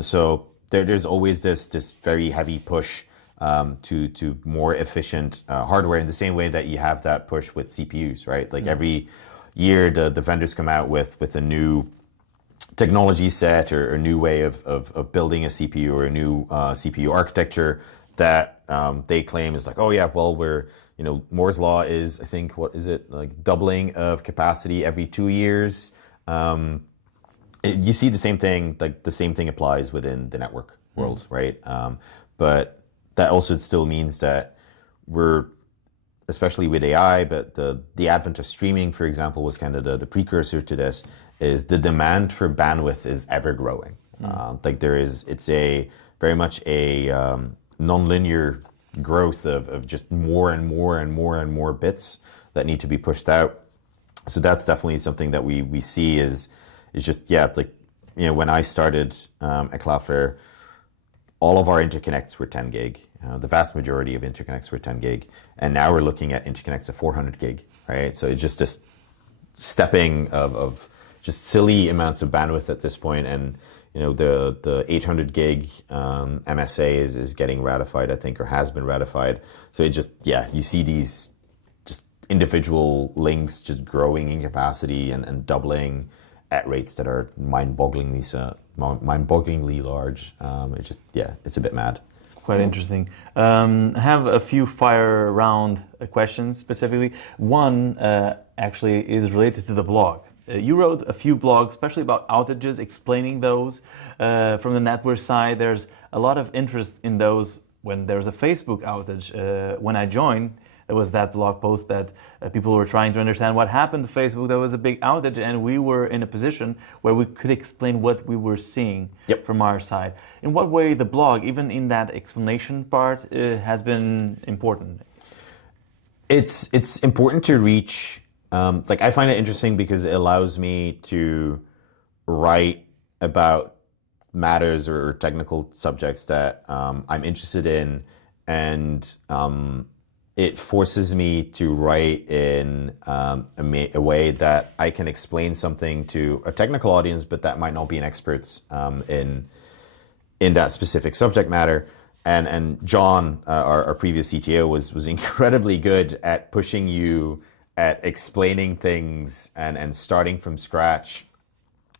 So there's always this very heavy push to more efficient hardware, in the same way that you have that push with CPUs, right? Like every year, the vendors come out with a new technology set or a new way of building a CPU, or a new CPU architecture that they claim is like, oh yeah, well, we're, Moore's law is, I think, what is it, like doubling of capacity every 2 years. You see the same thing, like the same thing applies within the network world, right? But that also still means that we're, especially with AI, but the advent of streaming, for example, was kind of the precursor to this, is the demand for bandwidth is ever growing. It's a very much a non-linear growth of just more and more and more and more bits that need to be pushed out. So that's definitely something that we see is just, when I started at Cloudflare, all of our interconnects were 10 gig. The vast majority of interconnects were 10 gig. And now we're looking at interconnects of 400 gig, right? So it's just this stepping of just silly amounts of bandwidth at this point. And the 800 gig MSA is getting ratified, I think, or has been ratified. So it just, you see these just individual links just growing in capacity and doubling at rates that are mind-bogglingly large. It's a bit mad. Quite interesting. I have a few fire round questions specifically. One actually is related to the blog. You wrote a few blogs, especially about outages, explaining those. From the network side, there's a lot of interest in those when there's a Facebook outage. When I joined, there was that blog post that people were trying to understand what happened to Facebook. There was a big outage, and we were in a position where we could explain what we were seeing from our side. In what way the blog, even in that explanation part, has been important? It's important to reach. I find it interesting because it allows me to write about matters or technical subjects that I'm interested in, and it forces me to write in a way that I can explain something to a technical audience, but that might not be an expert in that specific subject matter. And John, our previous CTO, was incredibly good at pushing you at explaining things and starting from scratch,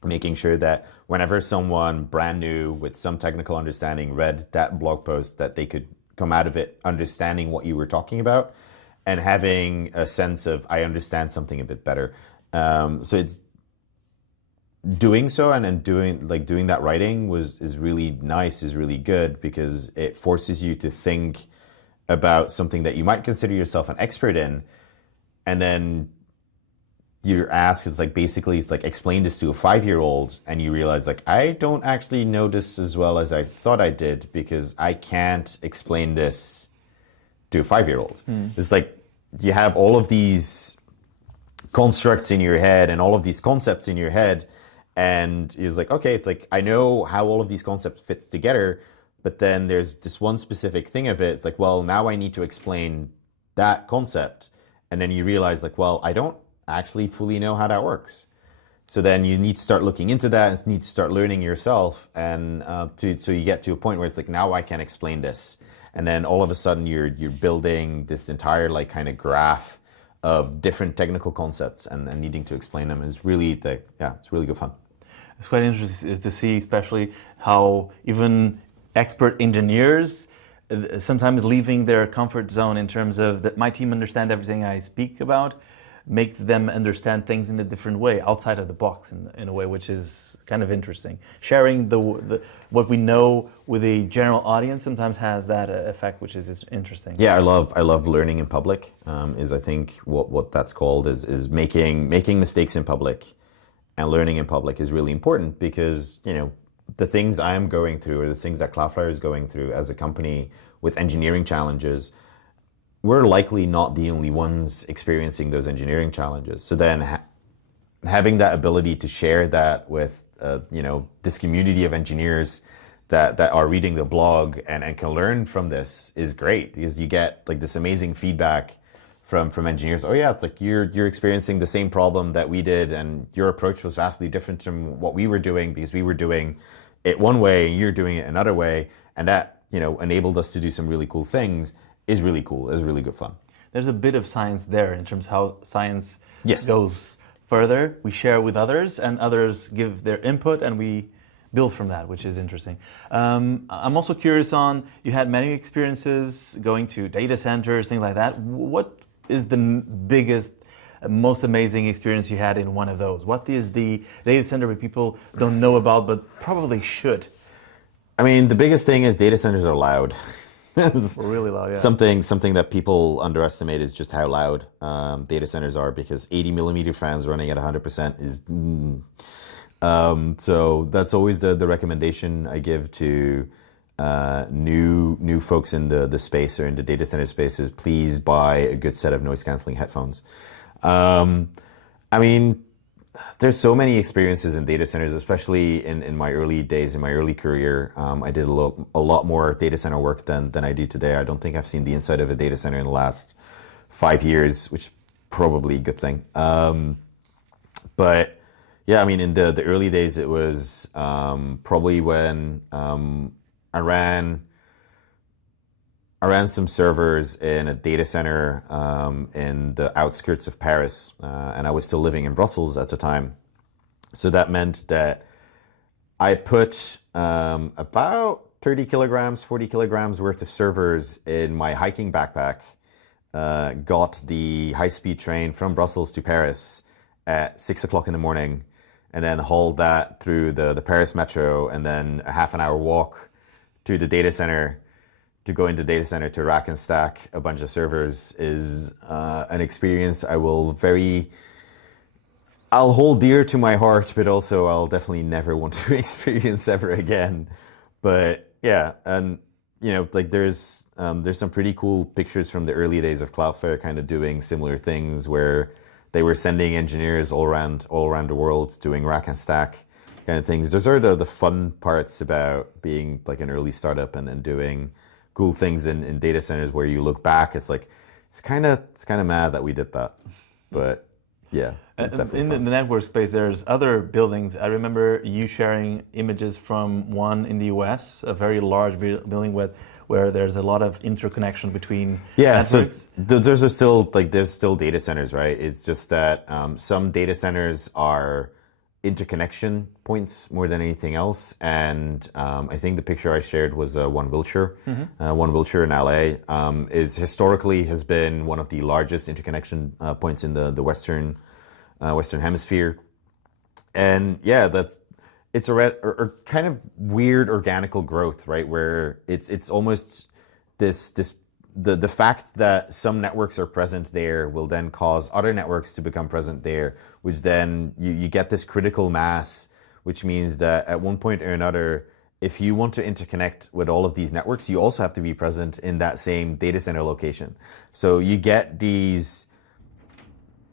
making sure that whenever someone brand new with some technical understanding read that blog post, that they could come out of it understanding what you were talking about and having a sense of, I understand something a bit better. So it's doing so and doing that writing is really nice, is really good, because it forces you to think about something that you might consider yourself an expert in. And then you're asked, it's like explain this to a 5-year-old, and you realize I don't actually know this as well as I thought I did, because I can't explain this to a 5-year-old. It's like you have all of these constructs in your head and all of these concepts in your head, and it's like, okay, it's like I know how all of these concepts fit together, but then there's this one specific thing of it. It's like, well, now I need to explain that concept. And then you realize I don't actually fully know how that works. So then you need to start looking into that and need to start learning yourself. And so you get to a point where it's like, now I can explain this. And then all of a sudden you're building this entire kind of graph of different technical concepts and needing to explain them is really, it's really good fun. It's quite interesting to see, especially how even expert engineers sometimes leaving their comfort zone in terms of that my team understand everything I speak about, make them understand things in a different way, outside of the box, in a way which is kind of interesting. Sharing the what we know with a general audience sometimes has that effect, which is interesting. Yeah, I love learning in public. Is I think what that's called is making mistakes in public, and learning in public is really important because the things I am going through or the things that Cloudflare is going through as a company with engineering challenges, we're likely not the only ones experiencing those engineering challenges. So then having that ability to share that with this community of engineers that are reading the blog and can learn from this is great, because you get like this amazing feedback from engineers. Oh yeah, it's like you're experiencing the same problem that we did, and your approach was vastly different from what we were doing because we were doing it one way and you're doing it another way, and that enabled us to do some really cool things. Is really cool. Is really good fun. There's a bit of science there in terms of how science Yes. goes further. We share with others, and others give their input, and we build from that, which is interesting. I'm also curious on, you had many experiences going to data centers, things like that. What is the biggest, most amazing experience you had in one of those? What is the data center that people don't know about but probably should? I mean, the biggest thing is data centers are loud. We're really loud, yeah. Something that people underestimate is just how loud data centers are, because 80 millimeter fans running at 100% is... so that's always the recommendation I give to new folks in the space or in the data center space is please buy a good set of noise canceling headphones. I mean, there's so many experiences in data centers, especially in my early days, in my early career. I did a lot more data center work than I do today. I don't think I've seen the inside of a data center in the last 5 years, which is probably a good thing. But yeah, I mean, in the early days, it was probably when I ran some servers in a data center in the outskirts of Paris, and I was still living in Brussels at the time. So that meant that I put about 30 kilograms, 40 kilograms worth of servers in my hiking backpack, got the high-speed train from Brussels to Paris at 6 o'clock in the morning, and then hauled that through the Paris metro, and then a half an hour walk to the data center to go into data center to rack and stack a bunch of servers is an experience I'll hold dear to my heart, but also I'll definitely never want to experience ever again. But yeah, and like there's some pretty cool pictures from the early days of Cloudflare kind of doing similar things where they were sending engineers all around the world doing rack and stack kind of things. Those are the fun parts about being like an early startup and doing cool things in data centers where you look back, it's like it's kind of mad that we did that, but yeah, it's definitely in fun. the network space, there's other buildings. I remember you sharing images from one in the US, a very large building where there's a lot of interconnection between networks. So there's still data centers, right? It's just that some data centers are interconnection points more than anything else, and I think the picture I shared was One Wilshire. One Wilshire in LA has been one of the largest interconnection points in the Western Hemisphere, and yeah, it's a kind of weird organical growth, right? Where it's almost the fact that some networks are present there will then cause other networks to become present there, which then you get this critical mass, which means that at one point or another, if you want to interconnect with all of these networks, you also have to be present in that same data center location. So you get these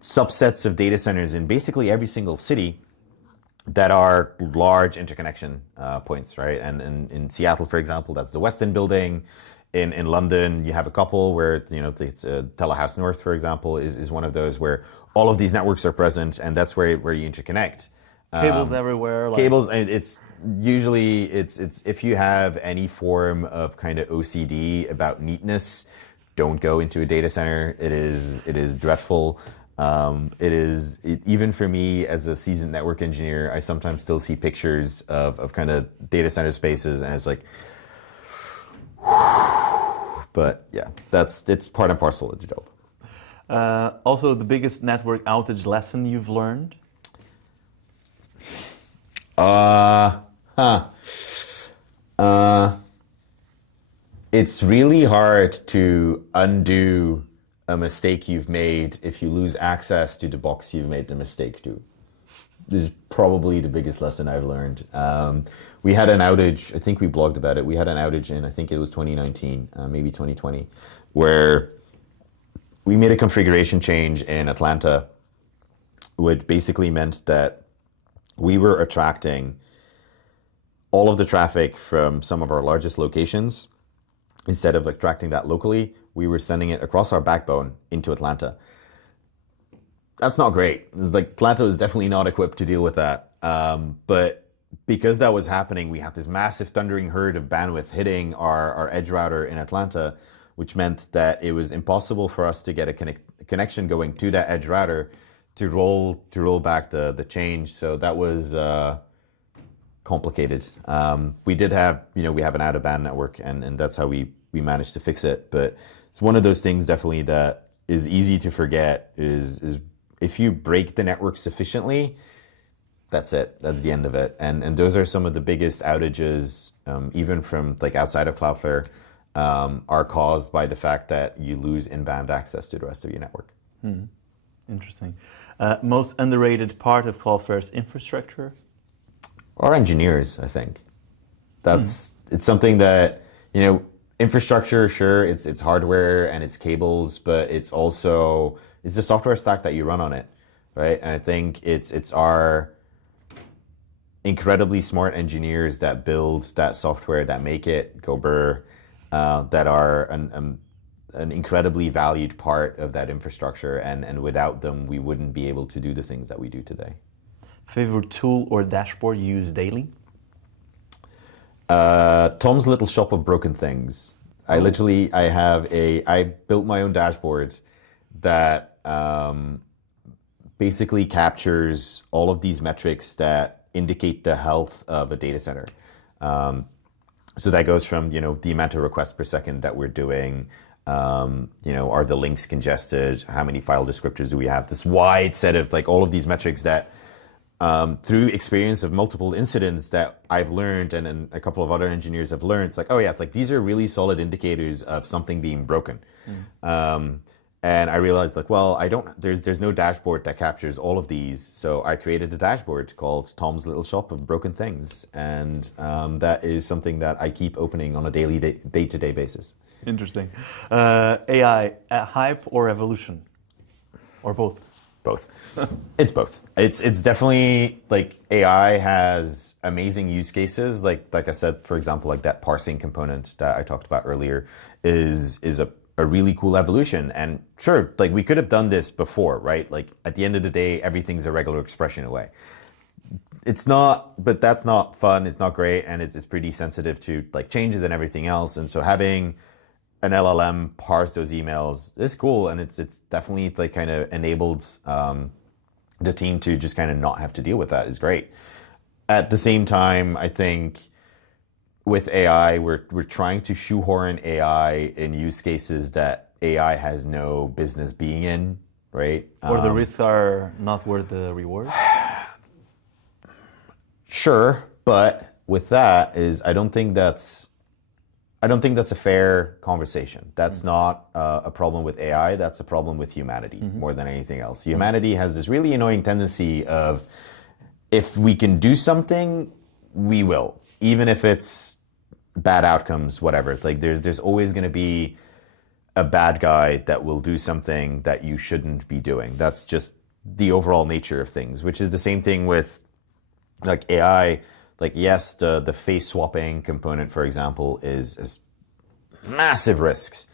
subsets of data centers in basically every single city that are large interconnection points, right? And in Seattle, for example, that's the Westin building. In London, you have a couple where it's Telehouse North, for example, is one of those where all of these networks are present, and that's where you interconnect. Cables everywhere. Cables, and it's usually if you have any form of kind of OCD about neatness, don't go into a data center. It is dreadful. Even for me as a seasoned network engineer, I sometimes still see pictures of kind of data center spaces, and it's like, but yeah, it's part and parcel of the job. Also, the biggest network outage lesson you've learned? It's really hard to undo a mistake you've made if you lose access to the box you've made the mistake to. This is probably the biggest lesson I've learned. We had an outage, I think we blogged about it, we had an outage in, I think it was 2019, maybe 2020, where we made a configuration change in Atlanta, which basically meant that we were attracting all of the traffic from some of our largest locations. Instead of attracting that locally, we were sending it across our backbone into Atlanta. That's not great. It's like Atlanta was definitely not equipped to deal with that. But because that was happening, we had this massive thundering herd of bandwidth hitting our edge router in Atlanta, which meant that it was impossible for us to get a connection going to that edge router to roll back the change. So that was complicated. We did have, we have an out-of-band network, and that's how we managed to fix it. But it's one of those things definitely that is easy to forget is if you break the network sufficiently, that's it. That's the end of it. And those are some of the biggest outages, even from like outside of Cloudflare, are caused by the fact that you lose in-band access to the rest of your network. Interesting. Most underrated part of Cloudflare's infrastructure? Our engineers, I think. It's something that, infrastructure, sure, it's hardware and it's cables, but it's the software stack that you run on it, right? And I think it's our incredibly smart engineers that build that software, that make it go brr, that are an incredibly valued part of that infrastructure, and without them, we wouldn't be able to do the things that we do today. Favorite tool or dashboard you use daily? Tom's Little Shop of Broken Things. I built my own dashboard that basically captures all of these metrics that indicate the health of a data center. So that goes from, the amount of requests per second that we're doing, are the links congested, how many file descriptors do we have, this wide set of like all of these metrics that through experience of multiple incidents that I've learned and a couple of other engineers have learned, it's like, oh yeah, it's like these are really solid indicators of something being broken. And I realized like, well, there's no dashboard that captures all of these. So I created a dashboard called Tom's Little Shop of Broken Things. And that is something that I keep opening on a daily, day-to-day basis. Interesting. AI, hype or evolution? Or both? Both. It's both. It's definitely like AI has amazing use cases. Like I said, for example, like that parsing component that I talked about earlier is a really cool evolution. And sure, like we could have done this before, right? Like at the end of the day, everything's a regular expression away. It's not, but that's not fun. It's not great. And it's pretty sensitive to like changes and everything else. And so having an LLM parse those emails is cool, and it's definitely like kind of enabled the team to just kind of not have to deal with that is great. At the same time, I think with AI, we're trying to shoehorn AI in use cases that AI has no business being in, right? Or the risks are not worth the reward? Sure, but with that I don't think that's a fair conversation. That's not a problem with AI, that's a problem with humanity more than anything else. Humanity has this really annoying tendency of, if we can do something, we will. Even if it's bad outcomes, whatever. Like there's always gonna be a bad guy that will do something that you shouldn't be doing. That's just the overall nature of things, which is the same thing with like AI. Like, yes, the face swapping component, for example, is massive risks.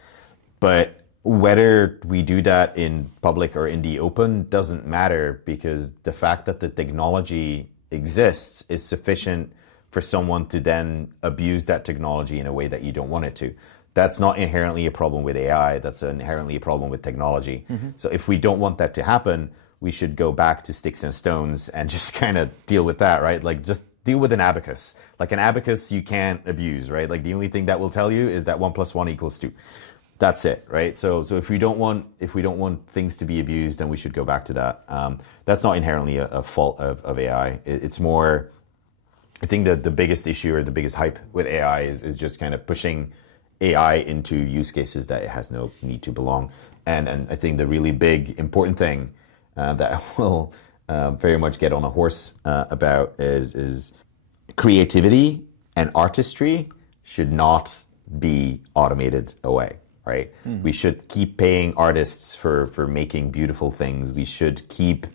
But whether we do that in public or in the open doesn't matter, because the fact that the technology exists is sufficient for someone to then abuse that technology in a way that you don't want it to. That's not inherently a problem with AI. That's inherently a problem with technology. So if we don't want that to happen, we should go back to sticks and stones and just kind of deal with that, right? Like just deal with an abacus. Like an abacus you can't abuse, right? Like the only thing that will tell you is that 1 + 1 = 2. That's it, right? So if we don't want things to be abused, then we should go back to that. That's not inherently a fault of AI. It's more, I think that the biggest issue or the biggest hype with AI is just kind of pushing AI into use cases that it has no need to belong. And I think the really big important thing that I will very much get on a horse about is creativity and artistry should not be automated away, right? We should keep paying artists for making beautiful things. We should keep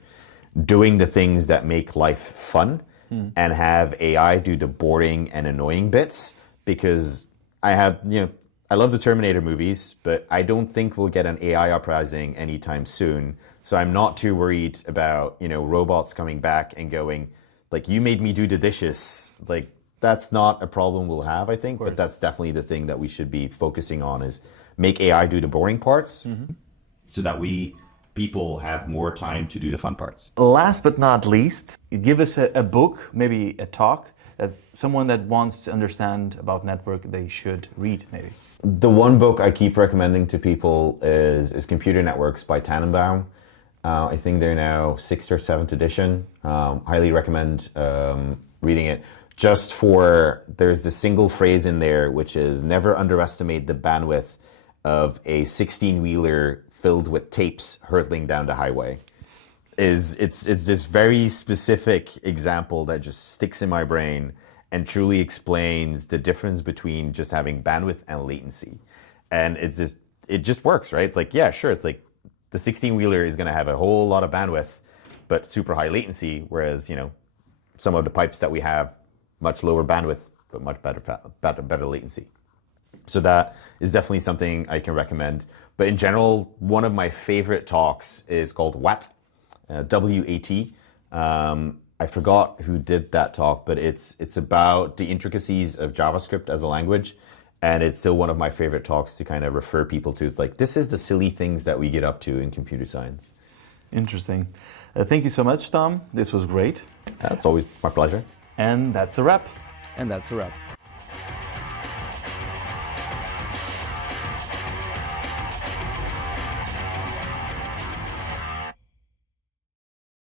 doing the things that make life fun and have AI do the boring and annoying bits, because I love the Terminator movies, but I don't think we'll get an AI uprising anytime soon. So I'm not too worried about, robots coming back and going, like, you made me do the dishes. Like, that's not a problem we'll have, I think, but that's definitely the thing that we should be focusing on, is make AI do the boring parts so that we, people, have more time to do the fun parts. Last but not least, give us a book, maybe a talk, that someone that wants to understand about network, they should read, maybe. The one book I keep recommending to people is Computer Networks by Tannenbaum. I think they're now 6th or 7th edition. Highly recommend reading it. Just for, there's the single phrase in there, which is never underestimate the bandwidth of a 16-wheeler filled with tapes hurtling down the highway. It's this very specific example that just sticks in my brain and truly explains the difference between just having bandwidth and latency. And it just works, right? It's like, yeah, sure. It's like the 16-wheeler is going to have a whole lot of bandwidth, but super high latency. Whereas, some of the pipes that we have, much lower bandwidth, but much better latency. So that is definitely something I can recommend. But in general, one of my favorite talks is called WAT, W-A-T. I forgot who did that talk, but it's about the intricacies of JavaScript as a language. And it's still one of my favorite talks to kind of refer people to. It's like, this is the silly things that we get up to in computer science. Interesting. Thank you so much, Tom. This was great. That's always my pleasure. And that's a wrap. And that's a wrap.